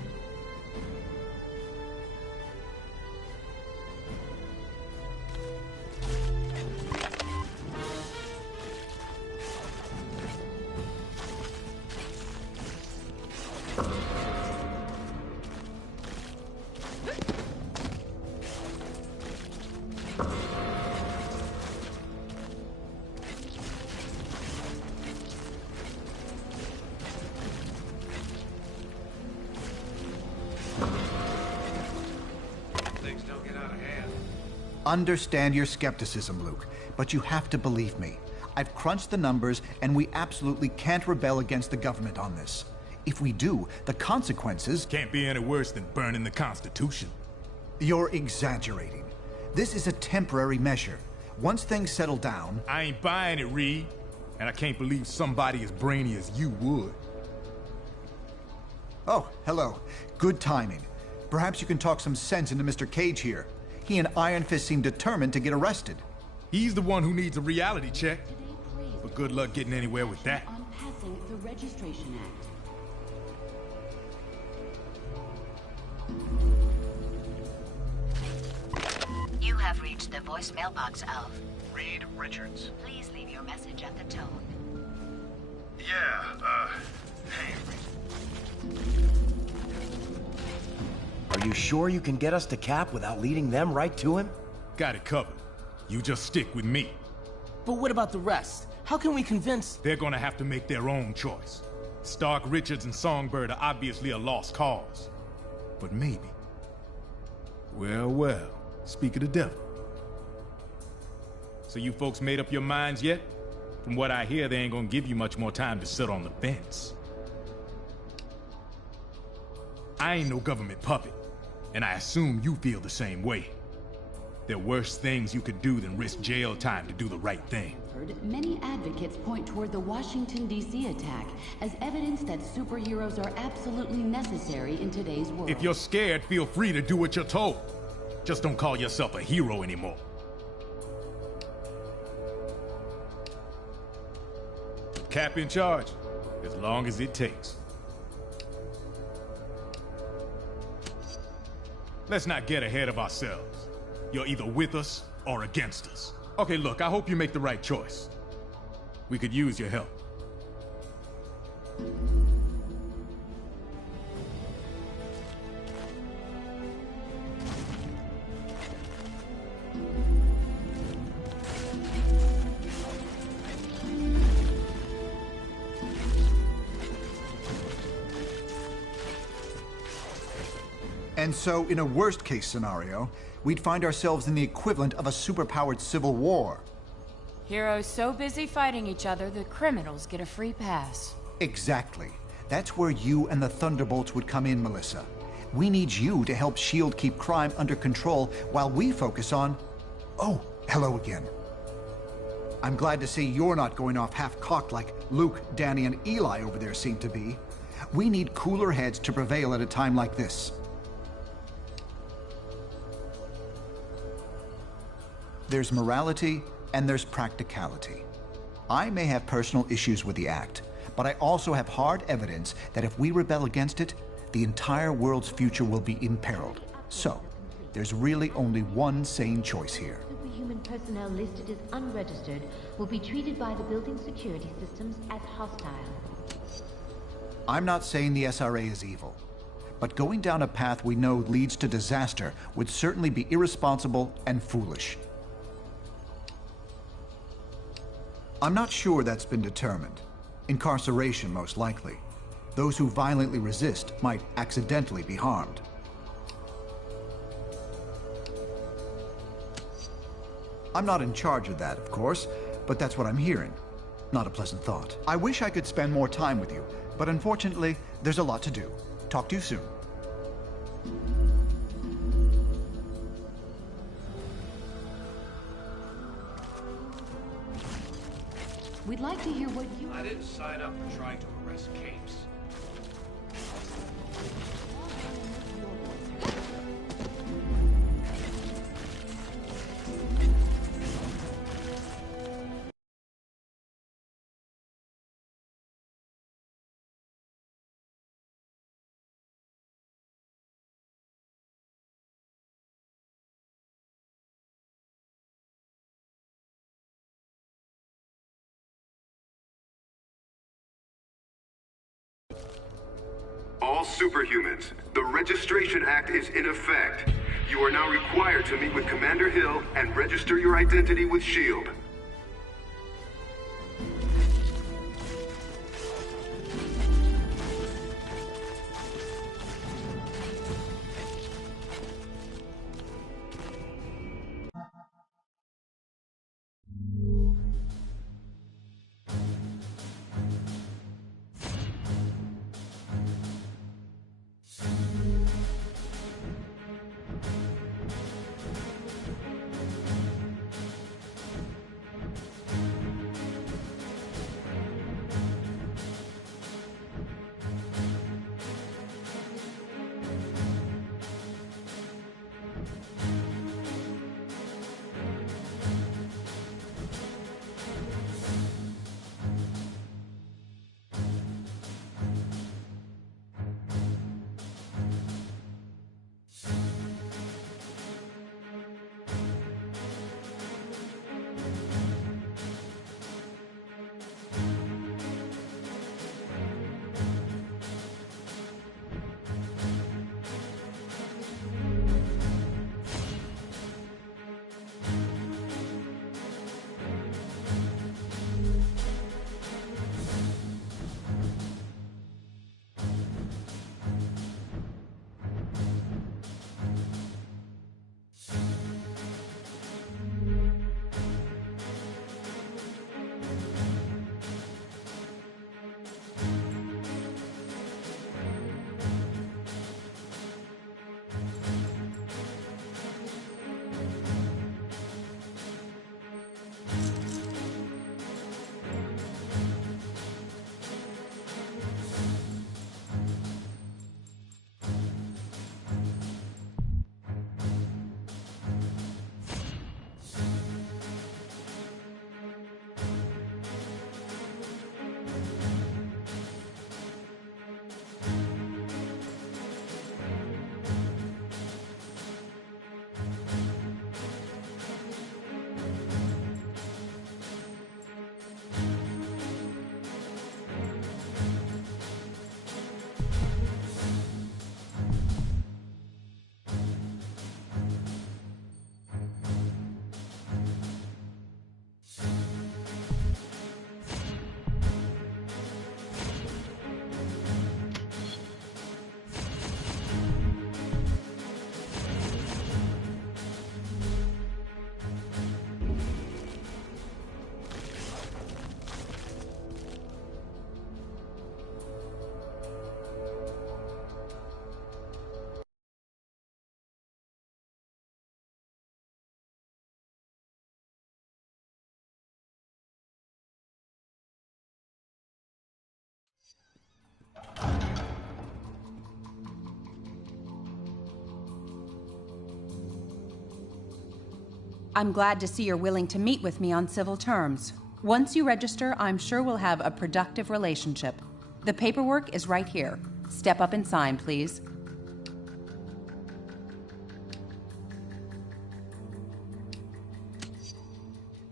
Understand your skepticism, Luke, but you have to believe me. I've crunched the numbers, and we absolutely can't rebel against the government on this. If we do, the consequences... Can't be any worse than burning the Constitution. You're exaggerating. This is a temporary measure. Once things settle down... I ain't buying it, Reed. And I can't believe somebody as brainy as you would. Oh, hello. Good timing. Perhaps you can talk some sense into Mr. Cage here. He and Iron Fist seem determined to get arrested. He's the one who needs a reality check. But good luck getting anywhere with that. On passing the Registration Act. You have reached the voicemail box of Reed Richards. Please leave your message at the tone. Yeah, hey, Are you sure you can get us to Cap without leading them right to him? Got it covered. You just stick with me. But what about the rest? How can we convince... They're gonna have to make their own choice. Stark, Richards, and Songbird are obviously a lost cause. But maybe... Well, speak of the devil. So you folks made up your minds yet? From what I hear, they ain't gonna give you much more time to sit on the fence. I ain't no government puppet. And I assume you feel the same way. There are worse things you could do than risk jail time to do the right thing. Clifford, many advocates point toward the Washington, D.C. attack as evidence that superheroes are absolutely necessary in today's world. If you're scared, feel free to do what you're told. Just don't call yourself a hero anymore. Cap in charge, as long as it takes. Let's not get ahead of ourselves. You're either with us or against us. Okay, look, I hope you make the right choice. We could use your help. And so, in a worst-case scenario, we'd find ourselves in the equivalent of a superpowered civil war. Heroes so busy fighting each other, the criminals get a free pass. Exactly. That's where you and the Thunderbolts would come in, Melissa. We need you to help S.H.I.E.L.D. keep crime under control while we focus on... Oh, hello again. I'm glad to see you're not going off half-cocked like Luke, Danny, and Eli over there seem to be. We need cooler heads to prevail at a time like this. There's morality, and there's practicality. I may have personal issues with the act, but I also have hard evidence that if we rebel against it, the entire world's future will be imperiled. So, there's really only one sane choice here. Superhuman personnel listed as unregistered will be treated by the building security systems as hostile. I'm not saying the SRA is evil, but going down a path we know leads to disaster would certainly be irresponsible and foolish. I'm not sure that's been determined. Incarceration, most likely. Those who violently resist might accidentally be harmed. I'm not in charge of that, of course, but that's what I'm hearing. Not a pleasant thought. I wish I could spend more time with you, but unfortunately, there's a lot to do. Talk to you soon. We'd like to hear what you... I didn't sign up for trying to arrest capes. All superhumans, the Registration Act is in effect. You are now required to meet with Commander Hill and register your identity with S.H.I.E.L.D. I'm glad to see you're willing to meet with me on civil terms. Once you register, I'm sure we'll have a productive relationship. The paperwork is right here. Step up and sign, please.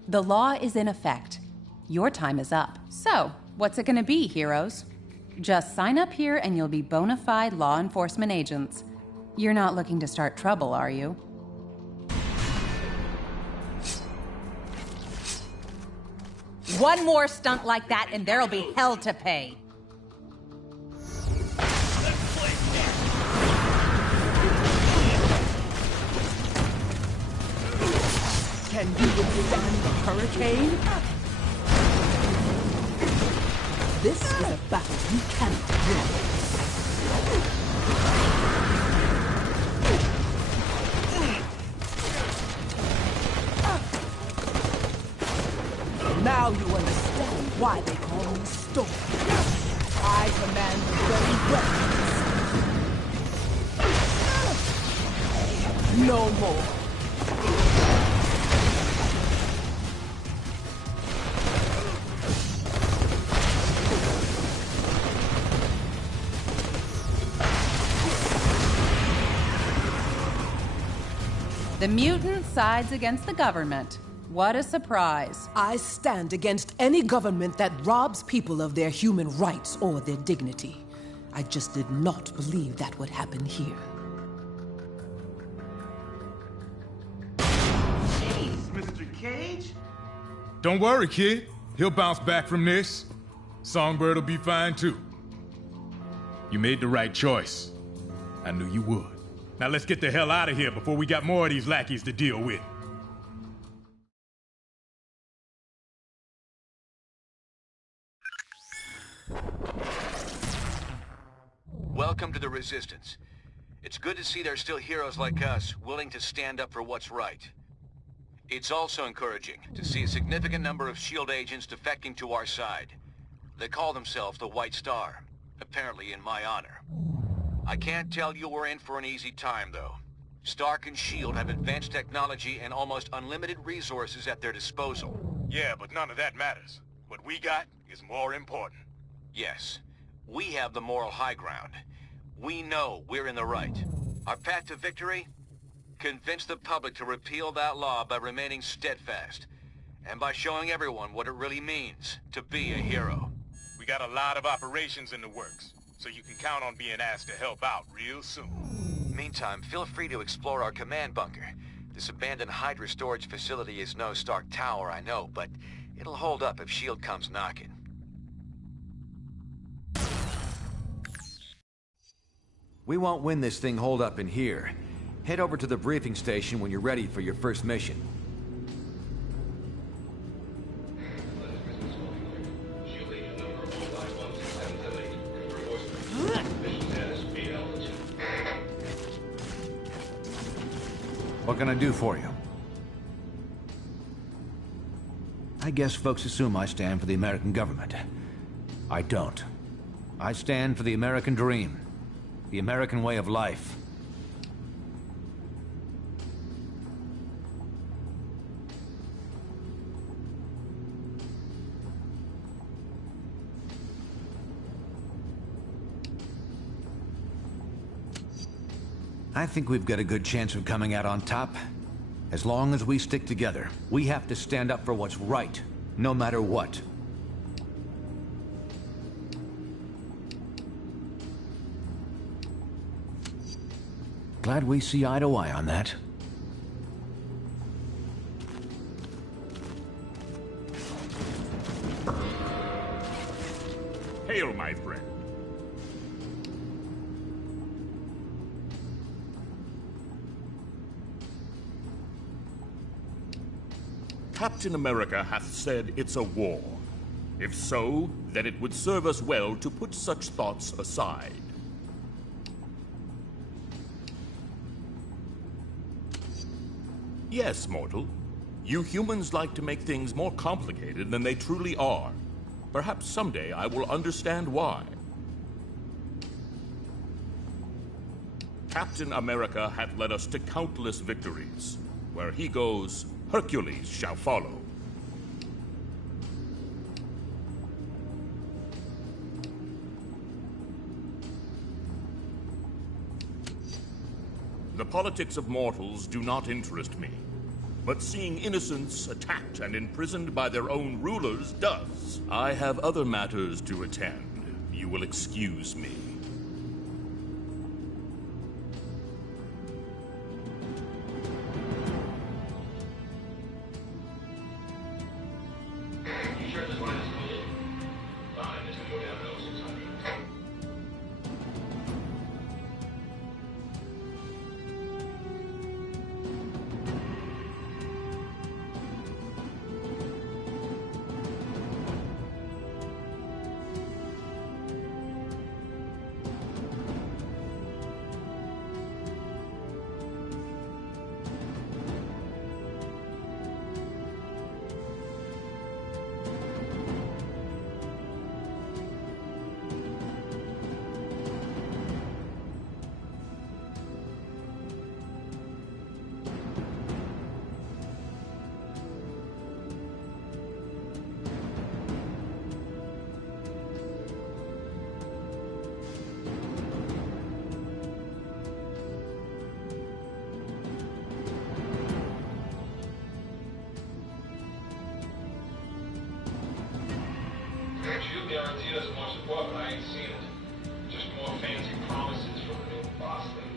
The law is in effect. Your time is up. So, what's it gonna be, heroes? Just sign up here and you'll be bona fide law enforcement agents. You're not looking to start trouble, are you? One more stunt like that and there'll be hell to pay. Can you withstand the hurricane? This is a battle you cannot win. Now you understand why they call me Storm. I command the very weapons. No more. The mutant sides against the government. What a surprise. I stand against any government that robs people of their human rights or their dignity. I just did not believe that would happen here. Jeez, Mr. Cage? Don't worry, kid. He'll bounce back from this. Songbird will be fine too. You made the right choice. I knew you would. Now let's get the hell out of here before we got more of these lackeys to deal with. Welcome to the Resistance. It's good to see there's still heroes like us willing to stand up for what's right. It's also encouraging to see a significant number of S.H.I.E.L.D. agents defecting to our side. They call themselves the White Star, apparently in my honor. I can't tell you we're in for an easy time, though. Stark and S.H.I.E.L.D. have advanced technology and almost unlimited resources at their disposal. Yeah, but none of that matters. What we got is more important. Yes, we have the moral high ground. We know we're in the right. Our path to victory? Convince the public to repeal that law by remaining steadfast, and by showing everyone what it really means to be a hero. We got a lot of operations in the works, so you can count on being asked to help out real soon. Meantime, feel free to explore our command bunker. This abandoned Hydra storage facility is no Stark Tower, I know, but it'll hold up if S.H.I.E.L.D. comes knocking. We won't win this thing holed up in here. Head over to the briefing station when you're ready for your first mission. What can I do for you? I guess folks assume I stand for the American government. I don't. I stand for the American dream. The American way of life. I think we've got a good chance of coming out on top. As long as we stick together, we have to stand up for what's right, no matter what. Glad we see eye to eye on that. Hail, my friend. Captain America hath said it's a war. If so, then it would serve us well to put such thoughts aside. Yes, mortal. You humans like to make things more complicated than they truly are. Perhaps someday I will understand why. Captain America hath led us to countless victories. Where he goes, Hercules shall follow. The politics of mortals do not interest me. But seeing innocents attacked and imprisoned by their own rulers does. I have other matters to attend. You will excuse me. Shield guaranteed us more support, but I ain't seen it. Just more fancy promises from the new boss lady.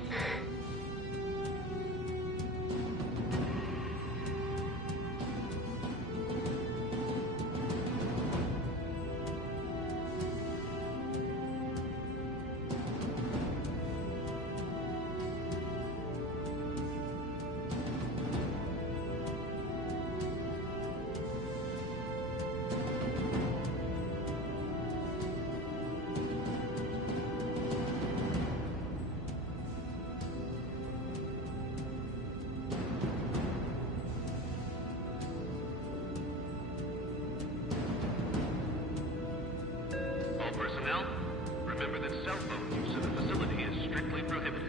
Personnel, remember that cell phone use of the facility is strictly prohibited.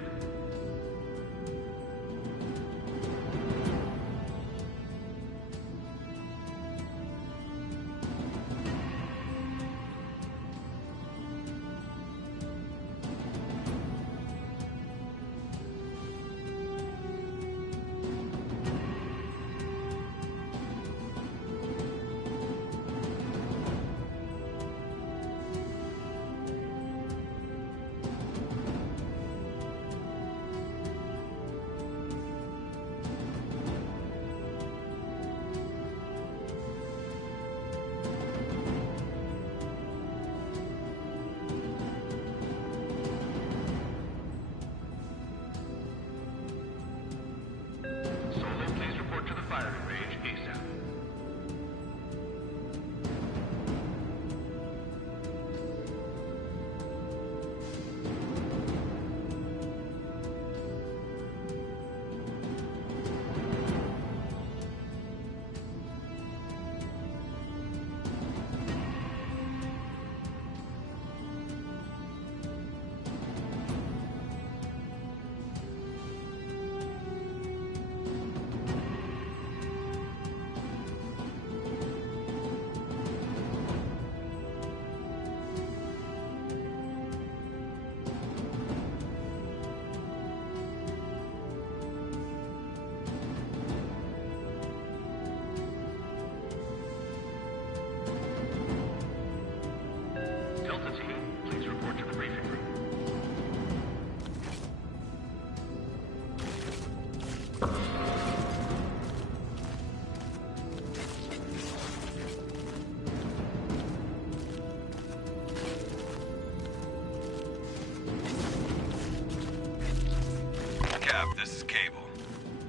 This is Cable.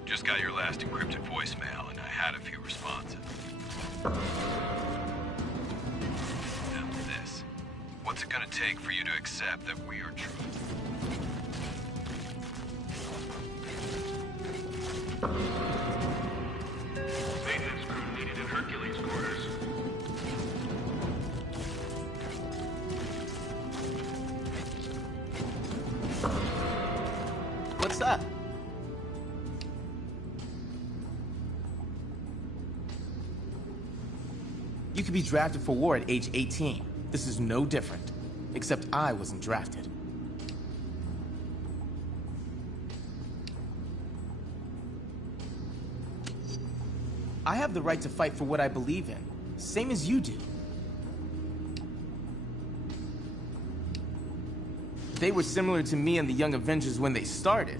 Just got your last encrypted voicemail, and I had a few responses. Now this. What's it gonna take for you to accept that we are true? Maintenance crew needed in Hercules quarters. What's that? You could be drafted for war at age 18. This is no different. Except I wasn't drafted. I have the right to fight for what I believe in, same as you do. They were similar to me and the Young Avengers when they started,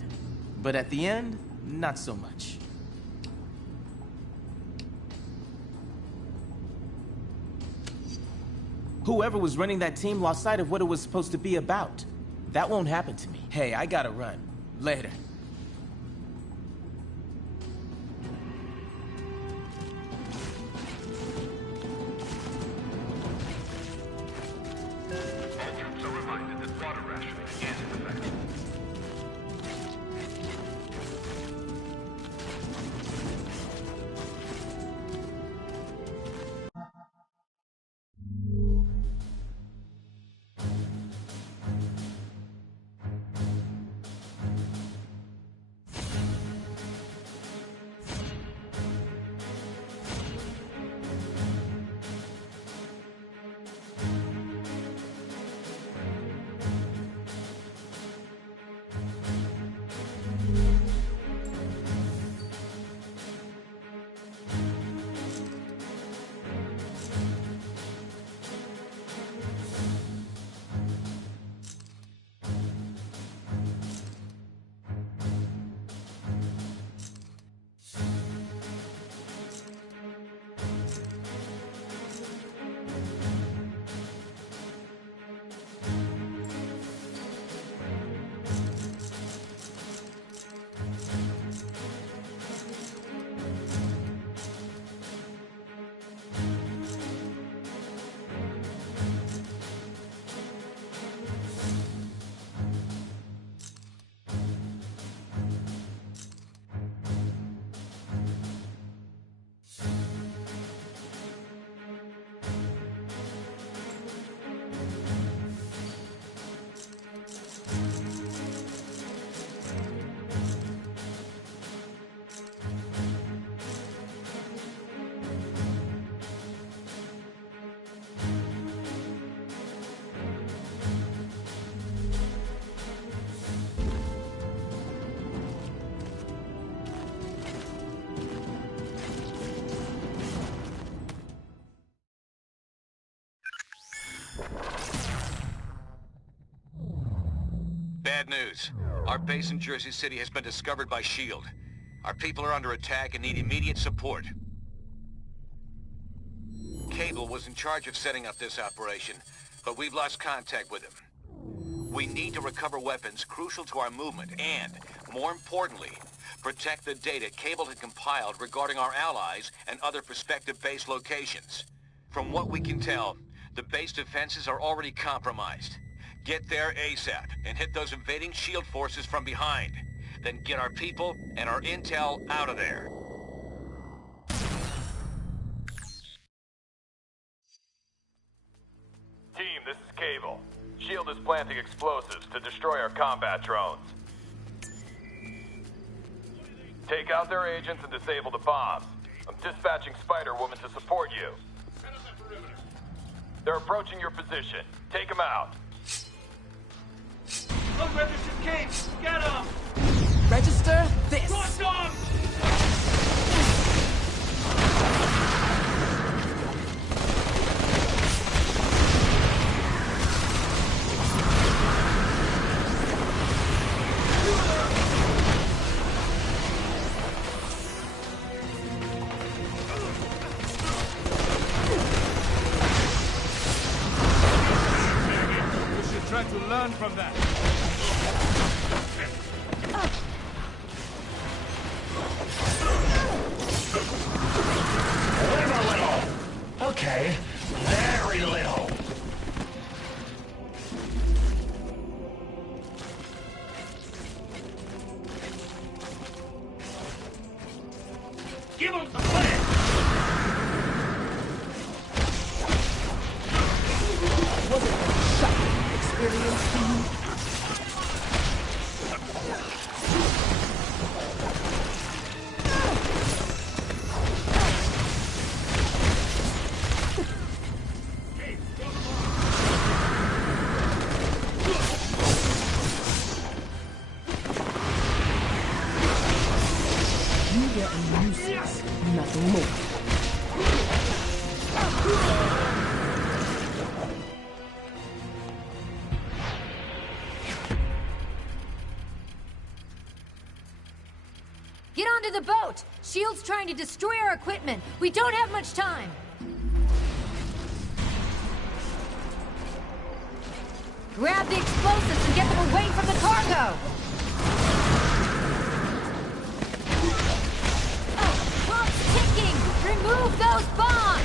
but at the end, not so much. Whoever was running that team lost sight of what it was supposed to be about. That won't happen to me. Hey, I gotta run. Later. Troops are reminded that water rationing is in effect. Bad news. Our base in Jersey City has been discovered by S.H.I.E.L.D. Our people are under attack and need immediate support. Cable was in charge of setting up this operation, but we've lost contact with him. We need to recover weapons crucial to our movement and, more importantly, protect the data Cable had compiled regarding our allies and other prospective base locations. From what we can tell, the base defenses are already compromised. Get there ASAP and hit those invading S.H.I.E.L.D. forces from behind. Then get our people and our intel out of there. Team, this is Cable. S.H.I.E.L.D. is planting explosives to destroy our combat drones. Take out their agents and disable the bombs. I'm dispatching Spider-Woman to support you. They're approaching your position. Take them out. Unregistered capes! Get them! Register this! Cross arms! We should try to learn from that. Live a little. Okay, very little. Give him some plan. Was it a shocking experience to you? the boat! S.H.I.E.L.D's trying to destroy our equipment. We don't have much time. Grab the explosives and get them away from the cargo! Bomb's ticking! Remove those bombs!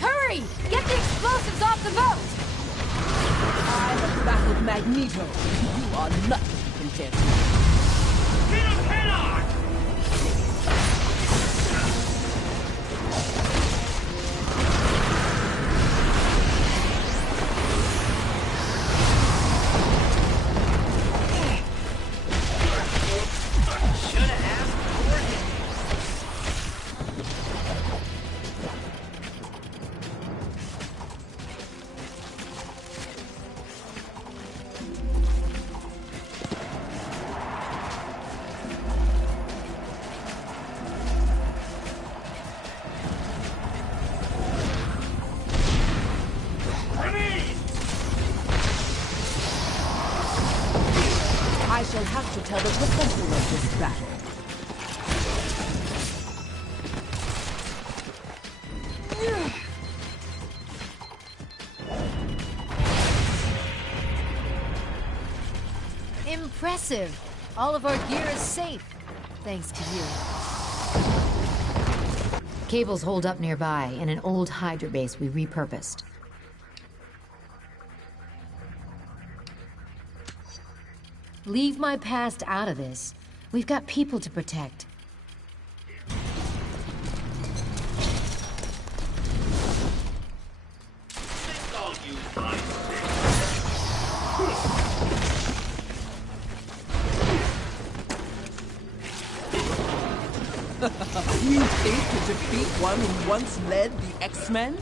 Hurry! Get the explosives off the boat! I have battled Magneto. You are nothing compared to me. I shall have to tell the professor of this battle. Impressive. All of our gear is safe, thanks to you. Cables hold up nearby in an old Hydra base we repurposed. Leave my past out of this. We've got people to protect. You think to defeat one who once led the X-Men?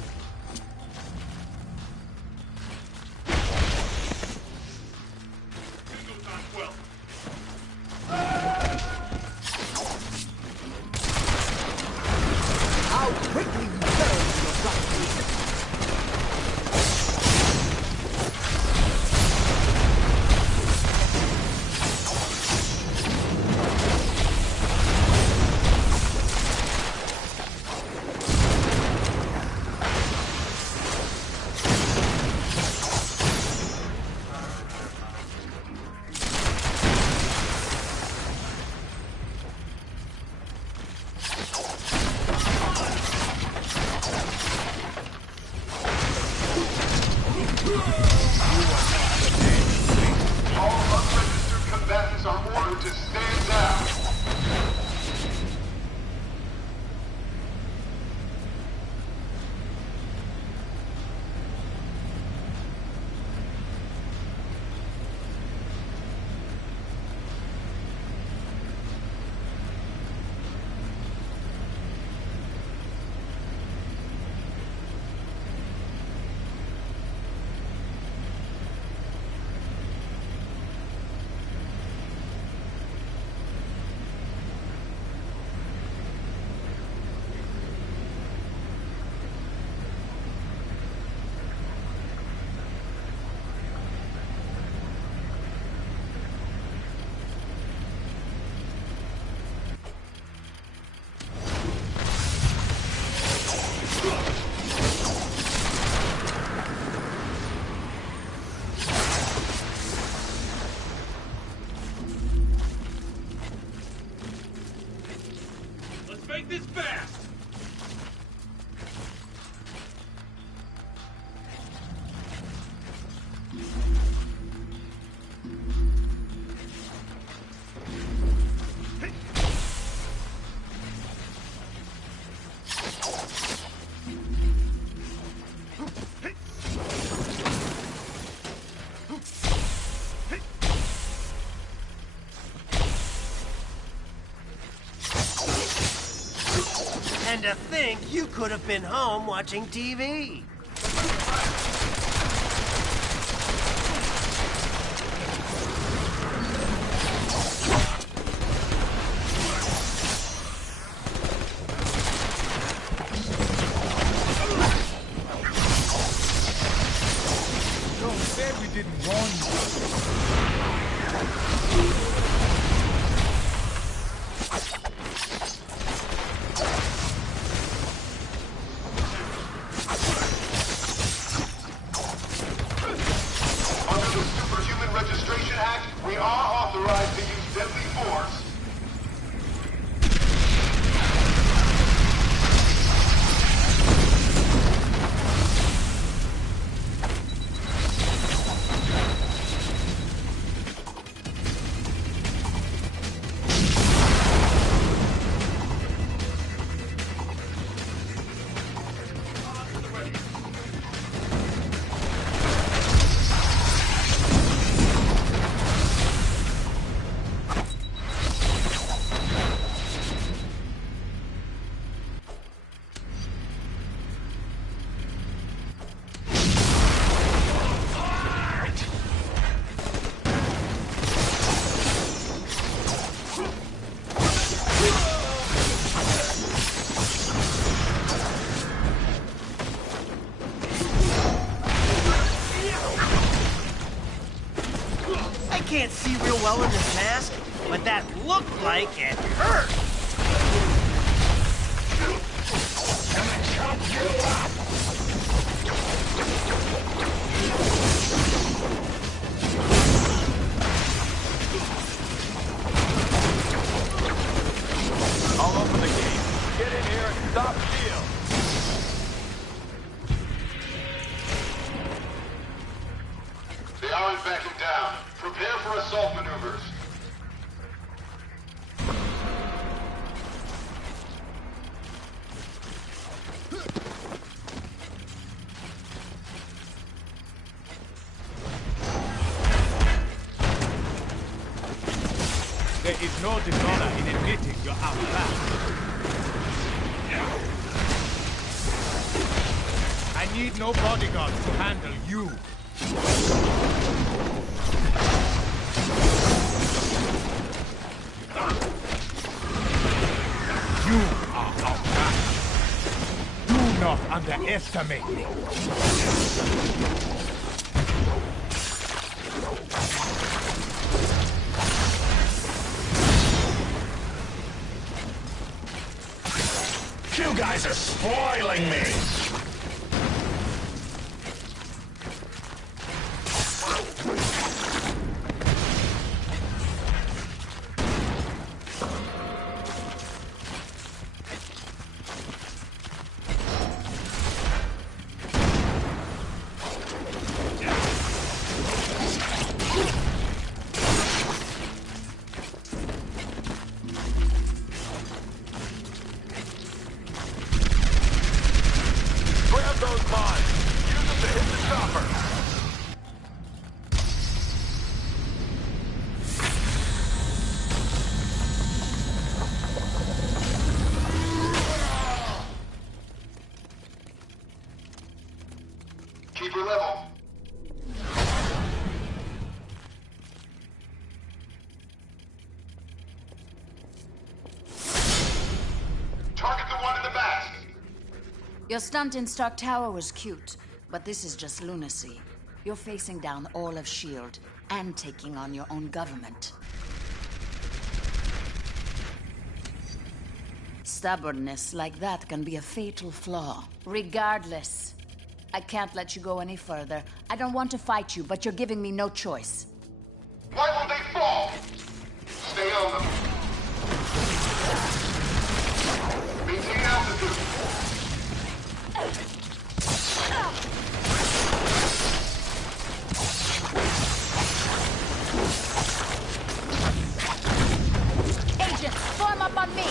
How quickly you burn your right. Make this fast! And to think you could have been home watching TV. didn't warn you. Under the Superhuman Registration Act, we are authorized to use deadly force. Can't see real well in this mask, but that looked like it hurt. I'll open the gate. Get in here and stop shield. They aren't backing down. Prepare for assault maneuvers. There is no dishonor in admitting you're outclassed. I need no bodyguards to handle you. You are outclassed. Do not underestimate me. You guys are spoiling me! Keep her level. Target the one in the back. Your stunt in Stark Tower was cute, but this is just lunacy. You're facing down all of S.H.I.E.L.D. and taking on your own government. Stubbornness like that can be a fatal flaw. Regardless, I can't let you go any further. I don't want to fight you, but you're giving me no choice. Why won't they fall? Stay on them. Maintain altitude. Agents, form up on me!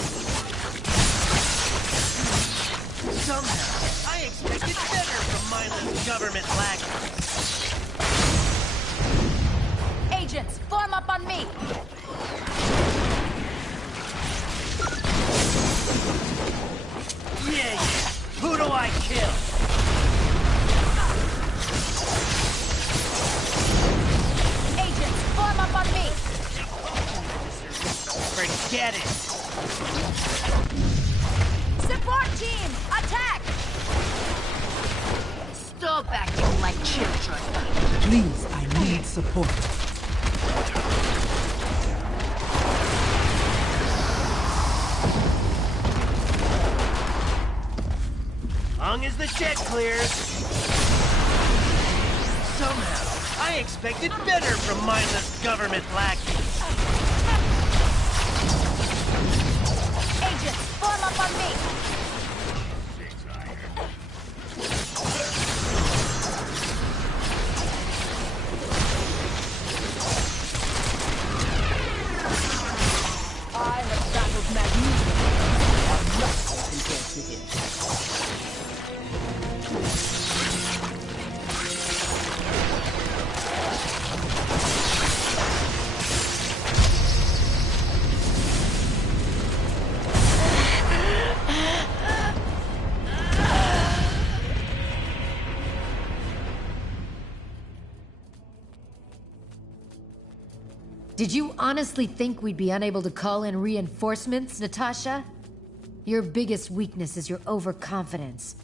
Somehow, I expected better from mindless government laggards. Agents, form up on me! Yeah. Who do I kill? Agents, form up on me! Forget it! Support team, attack! Stop acting like children. Please, I need support. Long as the jet clears. Somehow, I expected better from mindless government lackeys. Agents, form up on me! I have battled magnificently. I'm nothing compared to him. Did you honestly think we'd be unable to call in reinforcements, Natasha? Your biggest weakness is your overconfidence.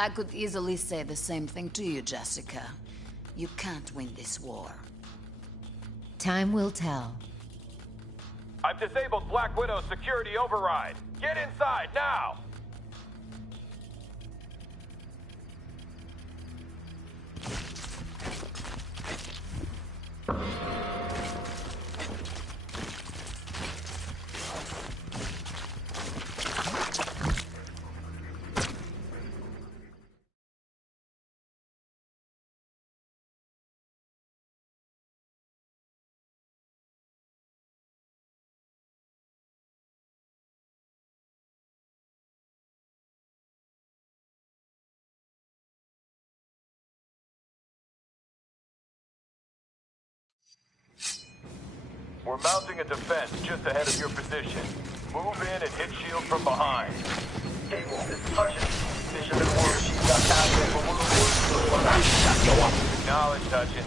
I could easily say the same thing to you, Jessica. You can't win this war. Time will tell. I've disabled Black Widow's security override. Get inside, now! We're mounting a defense just ahead of your position. Move in and hit shield from behind. Acknowledge, Hutchins.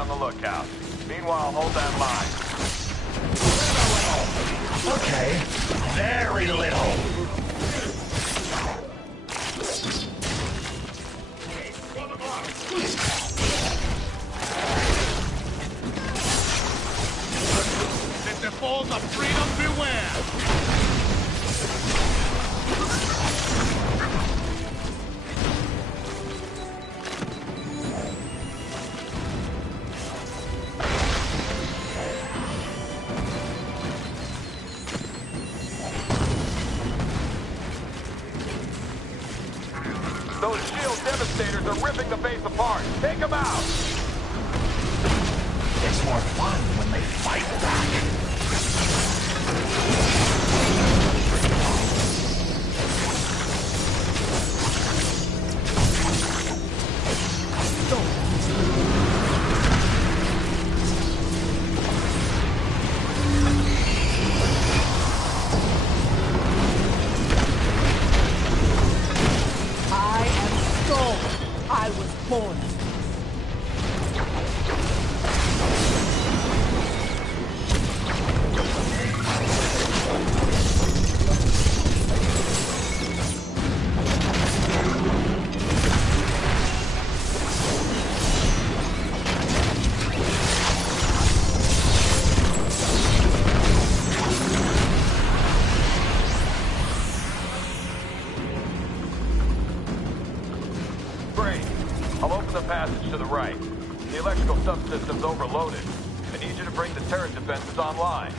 on the lookout. Meanwhile, hold that line. Okay, very little. If there falls a freedom, beware! Those shield devastators are ripping the base apart. Take them out! It's more fun when they fight back. I am Soul. I was born. Great. I'll open the passage to the right. The electrical subsystem's overloaded. I need you to bring the turret defenses online.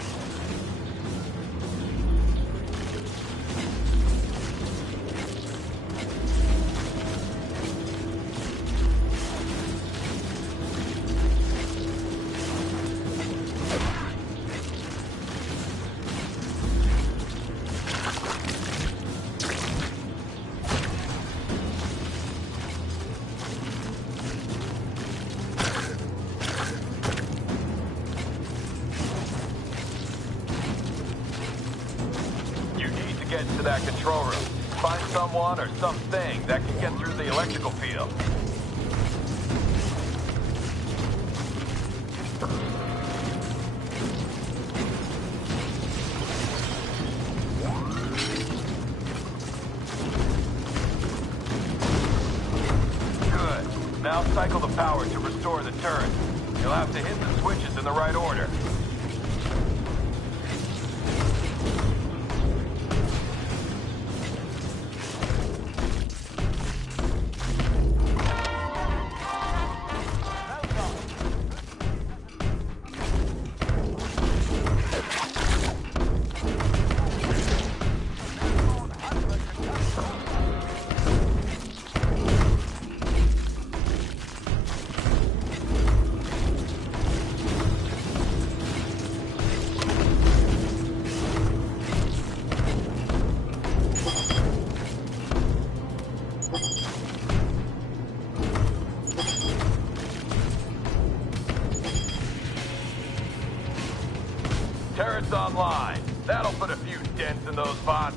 Get into that control room. Find someone or something that can get through the electrical field. Good. Now cycle the power to restore the turret. You'll have to hit the switches in the right order. Turret's online. That'll put a few dents in those bots.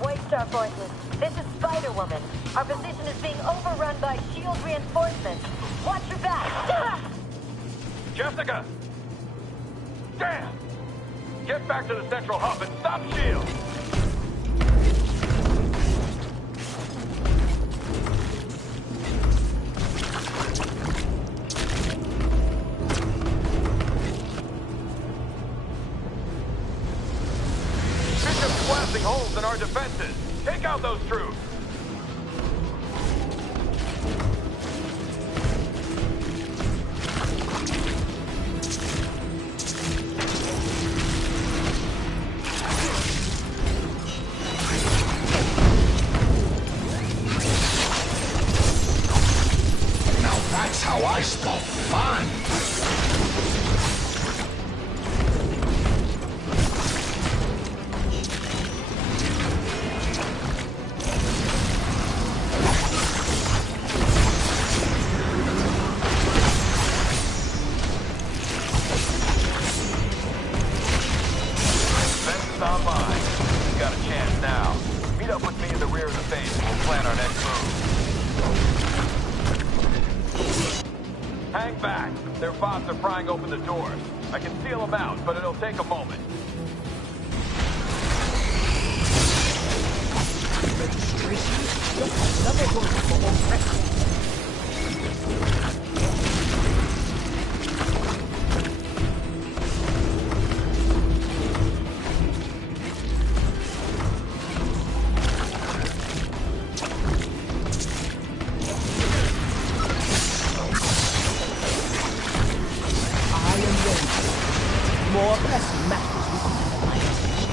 White Star Forces, this is Spider-Woman. Our position is being overrun by shield reinforcements. Watch your back. Jessica! Damn! Get back to the central hub and stop shield! Bishop's blasting holes in our defenses. Take out those troops. Now that's how I spell fun. Online. You got a chance now. Meet up with me in the rear of the base and we'll plan our next move. Hang back. Their bots are prying open the doors. I can seal them out, but it'll take a moment. Registration? Just another word for oppression. More pressing matters require my attention.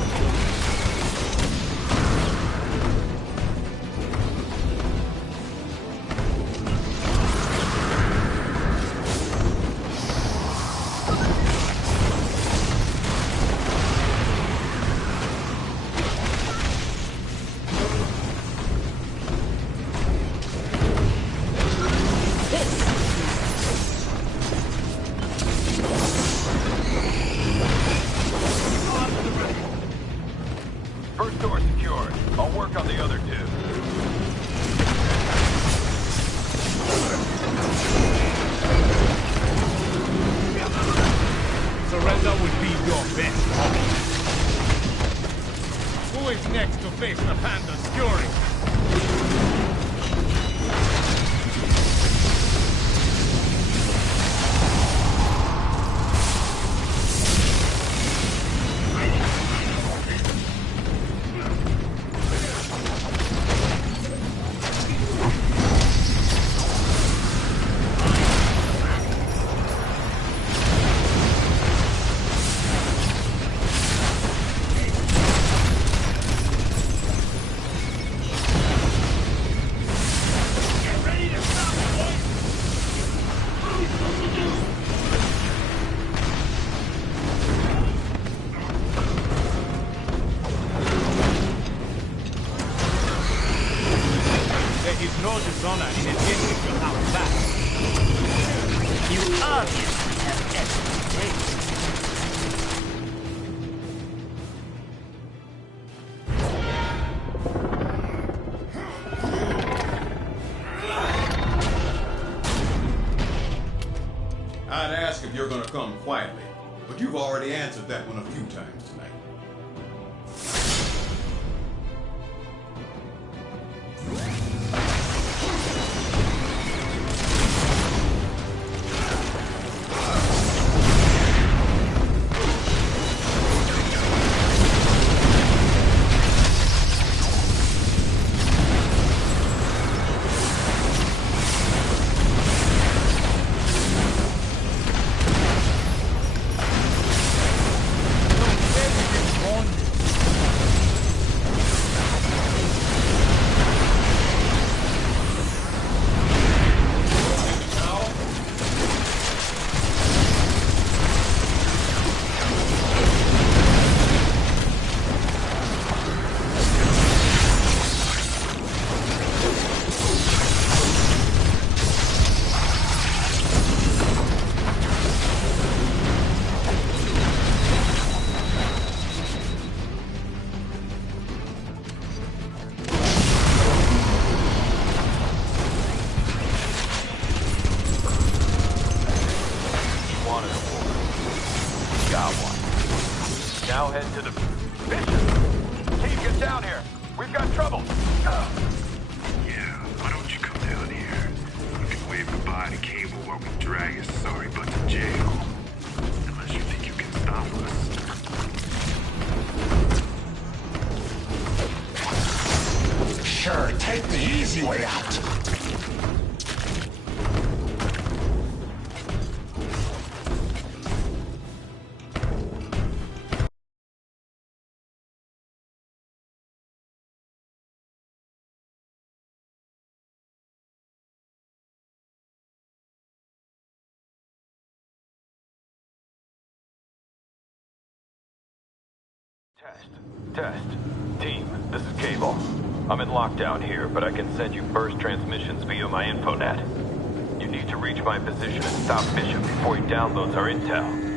First door secured. I'll work on the other two. Surrender would be your best option. Who is next to face the Panda's fury? There is no dishonor in admitting your house back. You obviously have excellent taste. I'd ask if you're gonna come quietly, but you've already answered that one a few times tonight. Now head to the... Bishop! Team, get down here! We've got trouble! Yeah, why don't you come down here? We can wave goodbye to Cable while we drag his sorry butt to jail. Unless you think you can stop us. Sure, take the easy way out. Test. Team, this is Cable. I'm in lockdown here, but I can send you burst transmissions via my infonet. You need to reach my position and stop Bishop before he downloads our intel.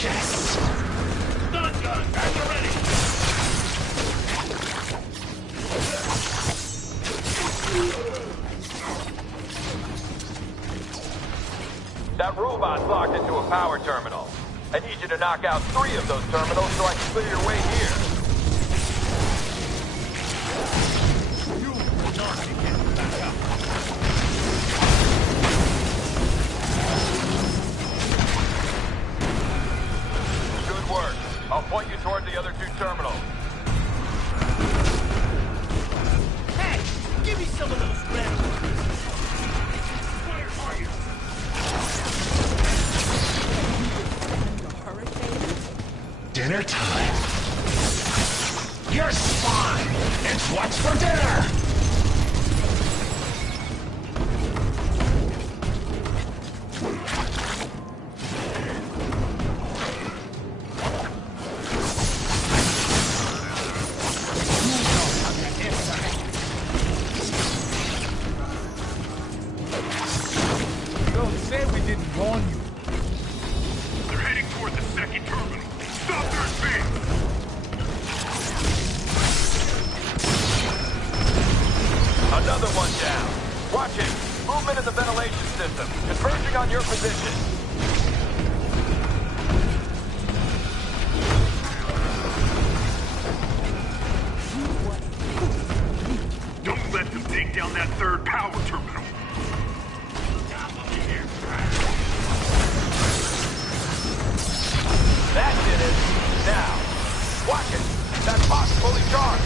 Delicious! Stun gun, at the ready! That robot's locked into a power terminal. I need you to knock out 3 of those terminals so I can clear your way here. You nasty kid, back up. Good work. I'll point you toward the other 2 terminals. Hey, give me some of those red. Where are you? Dinner time. You're spine! It's what's for dinner! Don't say we didn't warn you. They're heading toward the second terminal. Stop their advance! Another one down. Watch it. Movement in the ventilation system. Converging on your position. Don't let them take down that 3rd power terminal. That did it. Now, watch it. That box fully charged.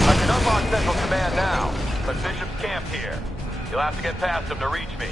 I can unlock Central Command now, but Bishop's camped here. You'll have to get past him to reach me.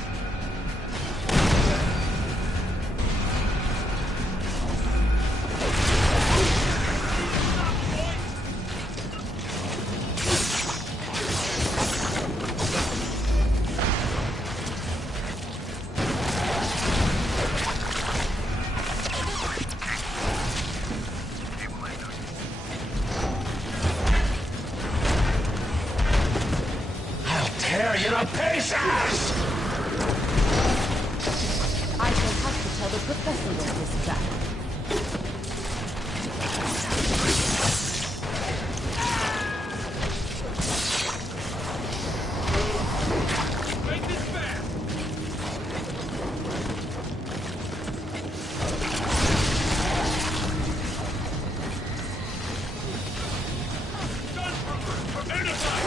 I'll tear you to pieces! I shall have to tell the professor what this is at. Make this fast! Gunpowder! Identify!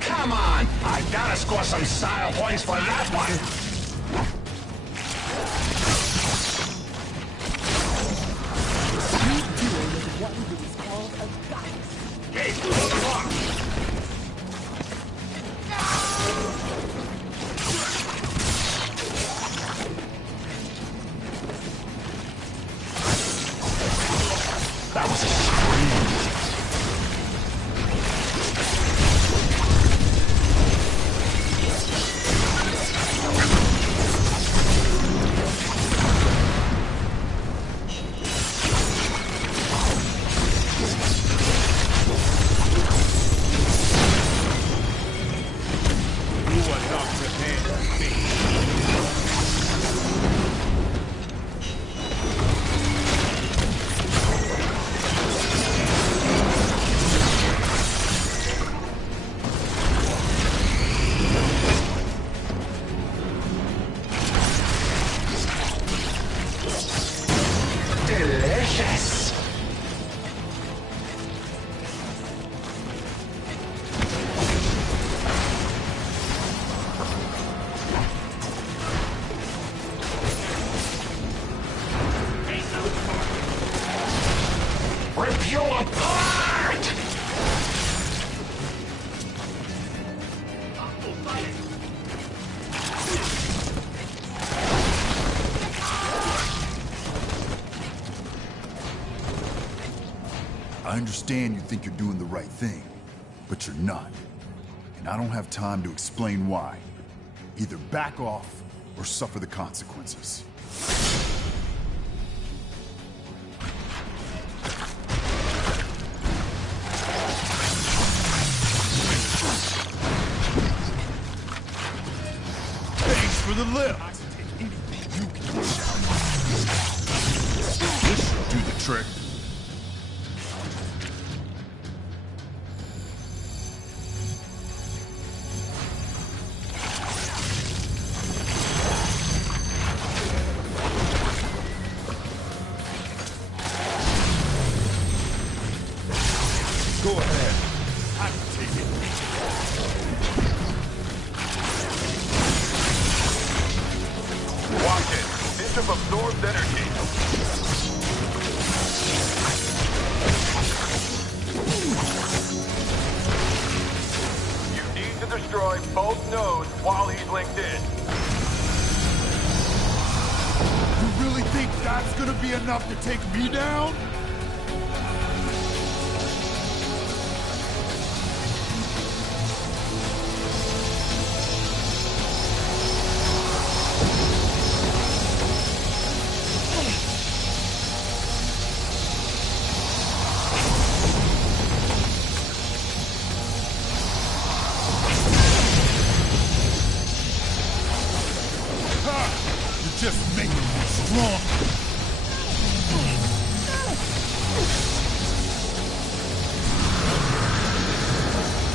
Come on! I gotta score some style points for that one! Gate, lock! That was a scream! You are not prepared to face. Delicious! Rip you apart! I understand you think you're doing the right thing, but you're not. And I don't have time to explain why. Either back off or suffer the consequences. Thanks for the lift! This should do the trick. Go ahead. I can take it. Watch it. Bishop absorbs energy. You need to destroy both nodes while he's linked in. You really think that's gonna be enough to take me down? You're just making me strong.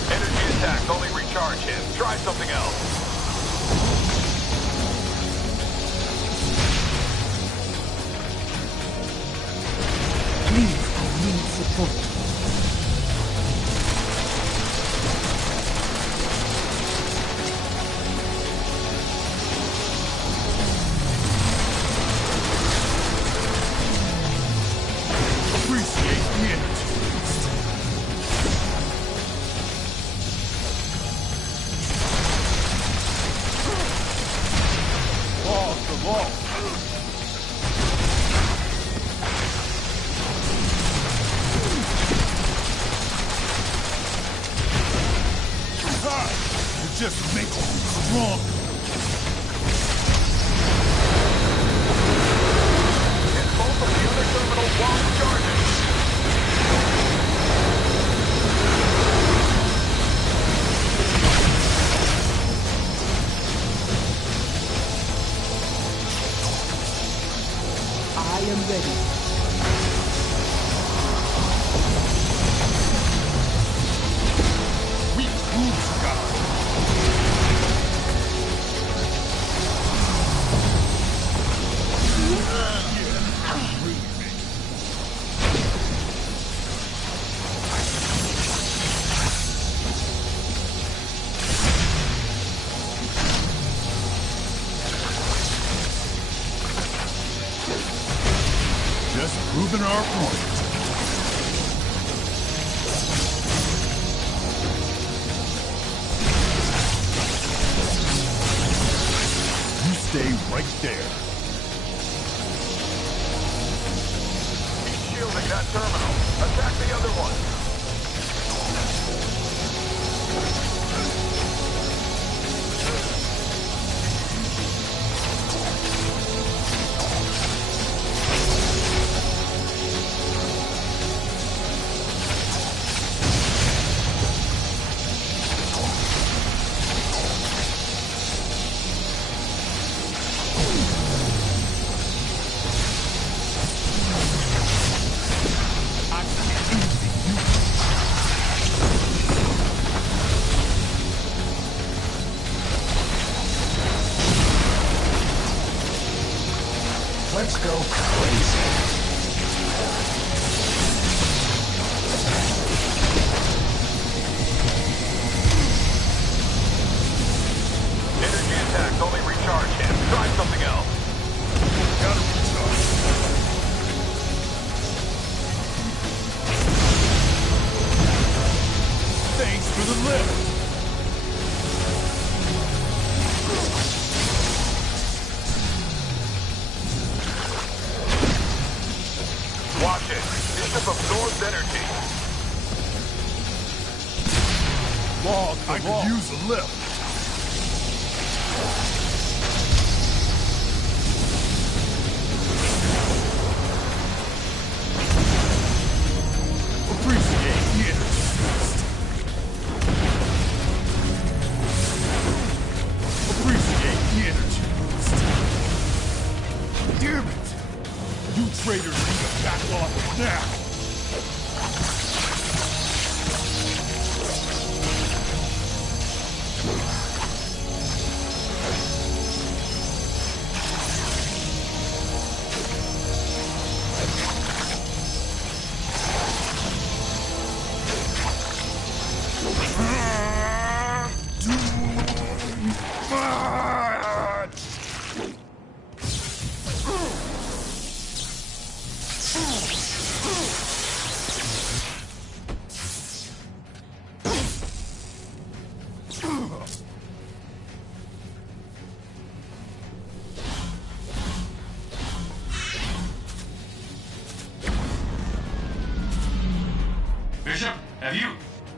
Energy attacks only recharge him. Try something else. Please, I need support. Appreciate the energy. Pause the law. You're just making me stronger. Hit both of the other terminals while charging. I am ready. We cruise, God. Just proving our point. You stay right there. He's shielding that terminal. Attack the other one. Let's go crazy. Energy attacks only recharge him. Try something else. Gotta recharge. Thanks for the lift. Watch shit. Bishop absorbs energy. Log, I could use a lift. Appreciate the energy. Appreciate the energy. Damn it! You traitors need to back off now! Bishop, have you...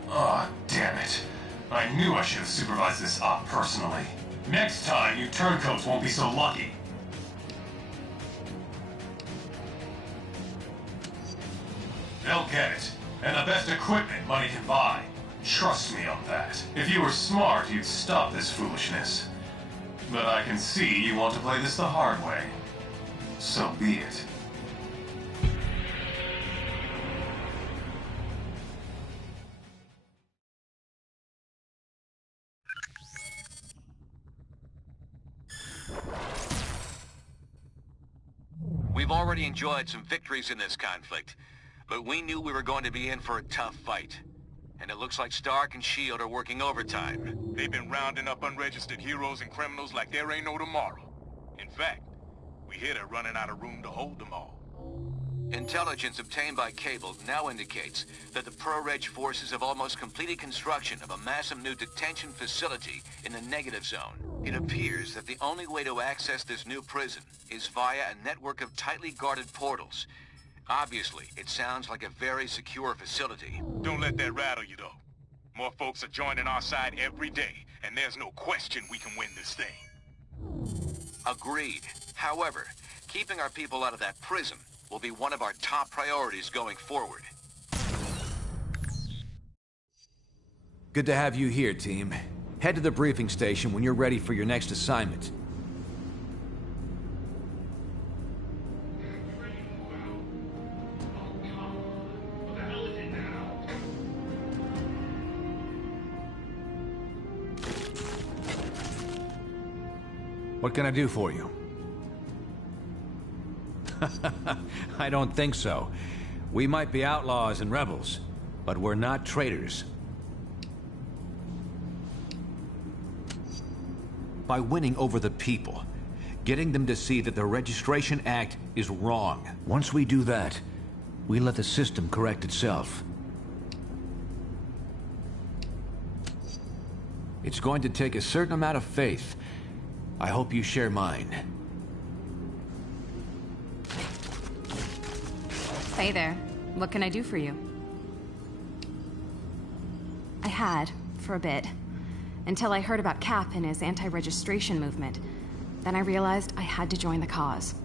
Oh, damn it. I knew I should have supervised this op personally. Next time, you turncoats won't be so lucky. They'll get it. And the best equipment money can buy. Trust me on that. If you were smart, you'd stop this foolishness. But I can see you want to play this the hard way. So be it. We've already enjoyed some victories in this conflict, but we knew we were going to be in for a tough fight. And it looks like Stark and S.H.I.E.L.D. are working overtime. They've been rounding up unregistered heroes and criminals like there ain't no tomorrow. In fact, we hear they're running out of room to hold them all. Intelligence obtained by Cable now indicates that the Pro-Reg forces have almost completed construction of a massive new detention facility in the negative zone. It appears that the only way to access this new prison is via a network of tightly guarded portals. Obviously, it sounds like a very secure facility. Don't let that rattle you, though. More folks are joining our side every day, and there's no question we can win this thing. Agreed. However, keeping our people out of that prison will be one of our top priorities going forward. Good to have you here, team. Head to the briefing station when you're ready for your next assignment. What can I do for you? I don't think so. We might be outlaws and rebels, but we're not traitors. By winning over the people, getting them to see that the Registration Act is wrong. Once we do that, we let the system correct itself. It's going to take a certain amount of faith. I hope you share mine. Hey there. What can I do for you? I had, for a bit. Until I heard about Cap and his anti-registration movement. Then I realized I had to join the cause.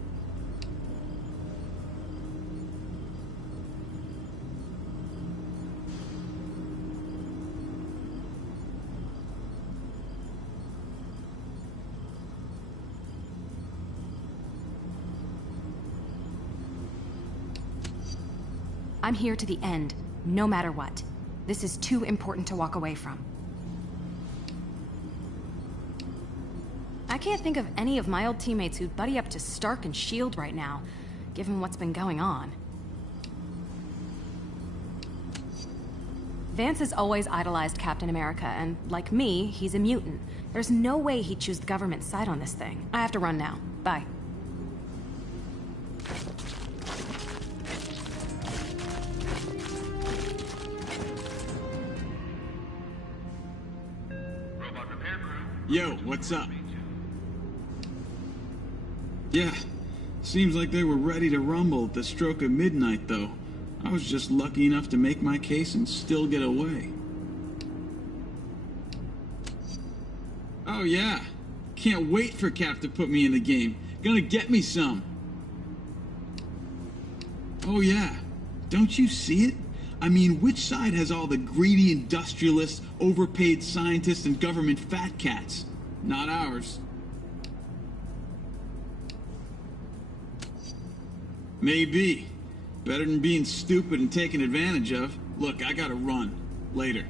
I'm here to the end, no matter what. This is too important to walk away from. I can't think of any of my old teammates who'd buddy up to Stark and S.H.I.E.L.D. right now, given what's been going on. Vance has always idolized Captain America, and like me, he's a mutant. There's no way he'd choose the government's side on this thing. I have to run now. Bye. Yo, what's up? Yeah, Seems like they were ready to rumble at the stroke of midnight, though. I was just lucky enough to make my case and still get away. Oh yeah. Can't wait for Cap to put me in the game. Gonna get me some. Oh yeah. Don't you see it? I mean, which side has all the greedy industrialists, overpaid scientists, and government fat cats? Not ours. Maybe. Better than being stupid and taken advantage of. Look, I gotta run. Later.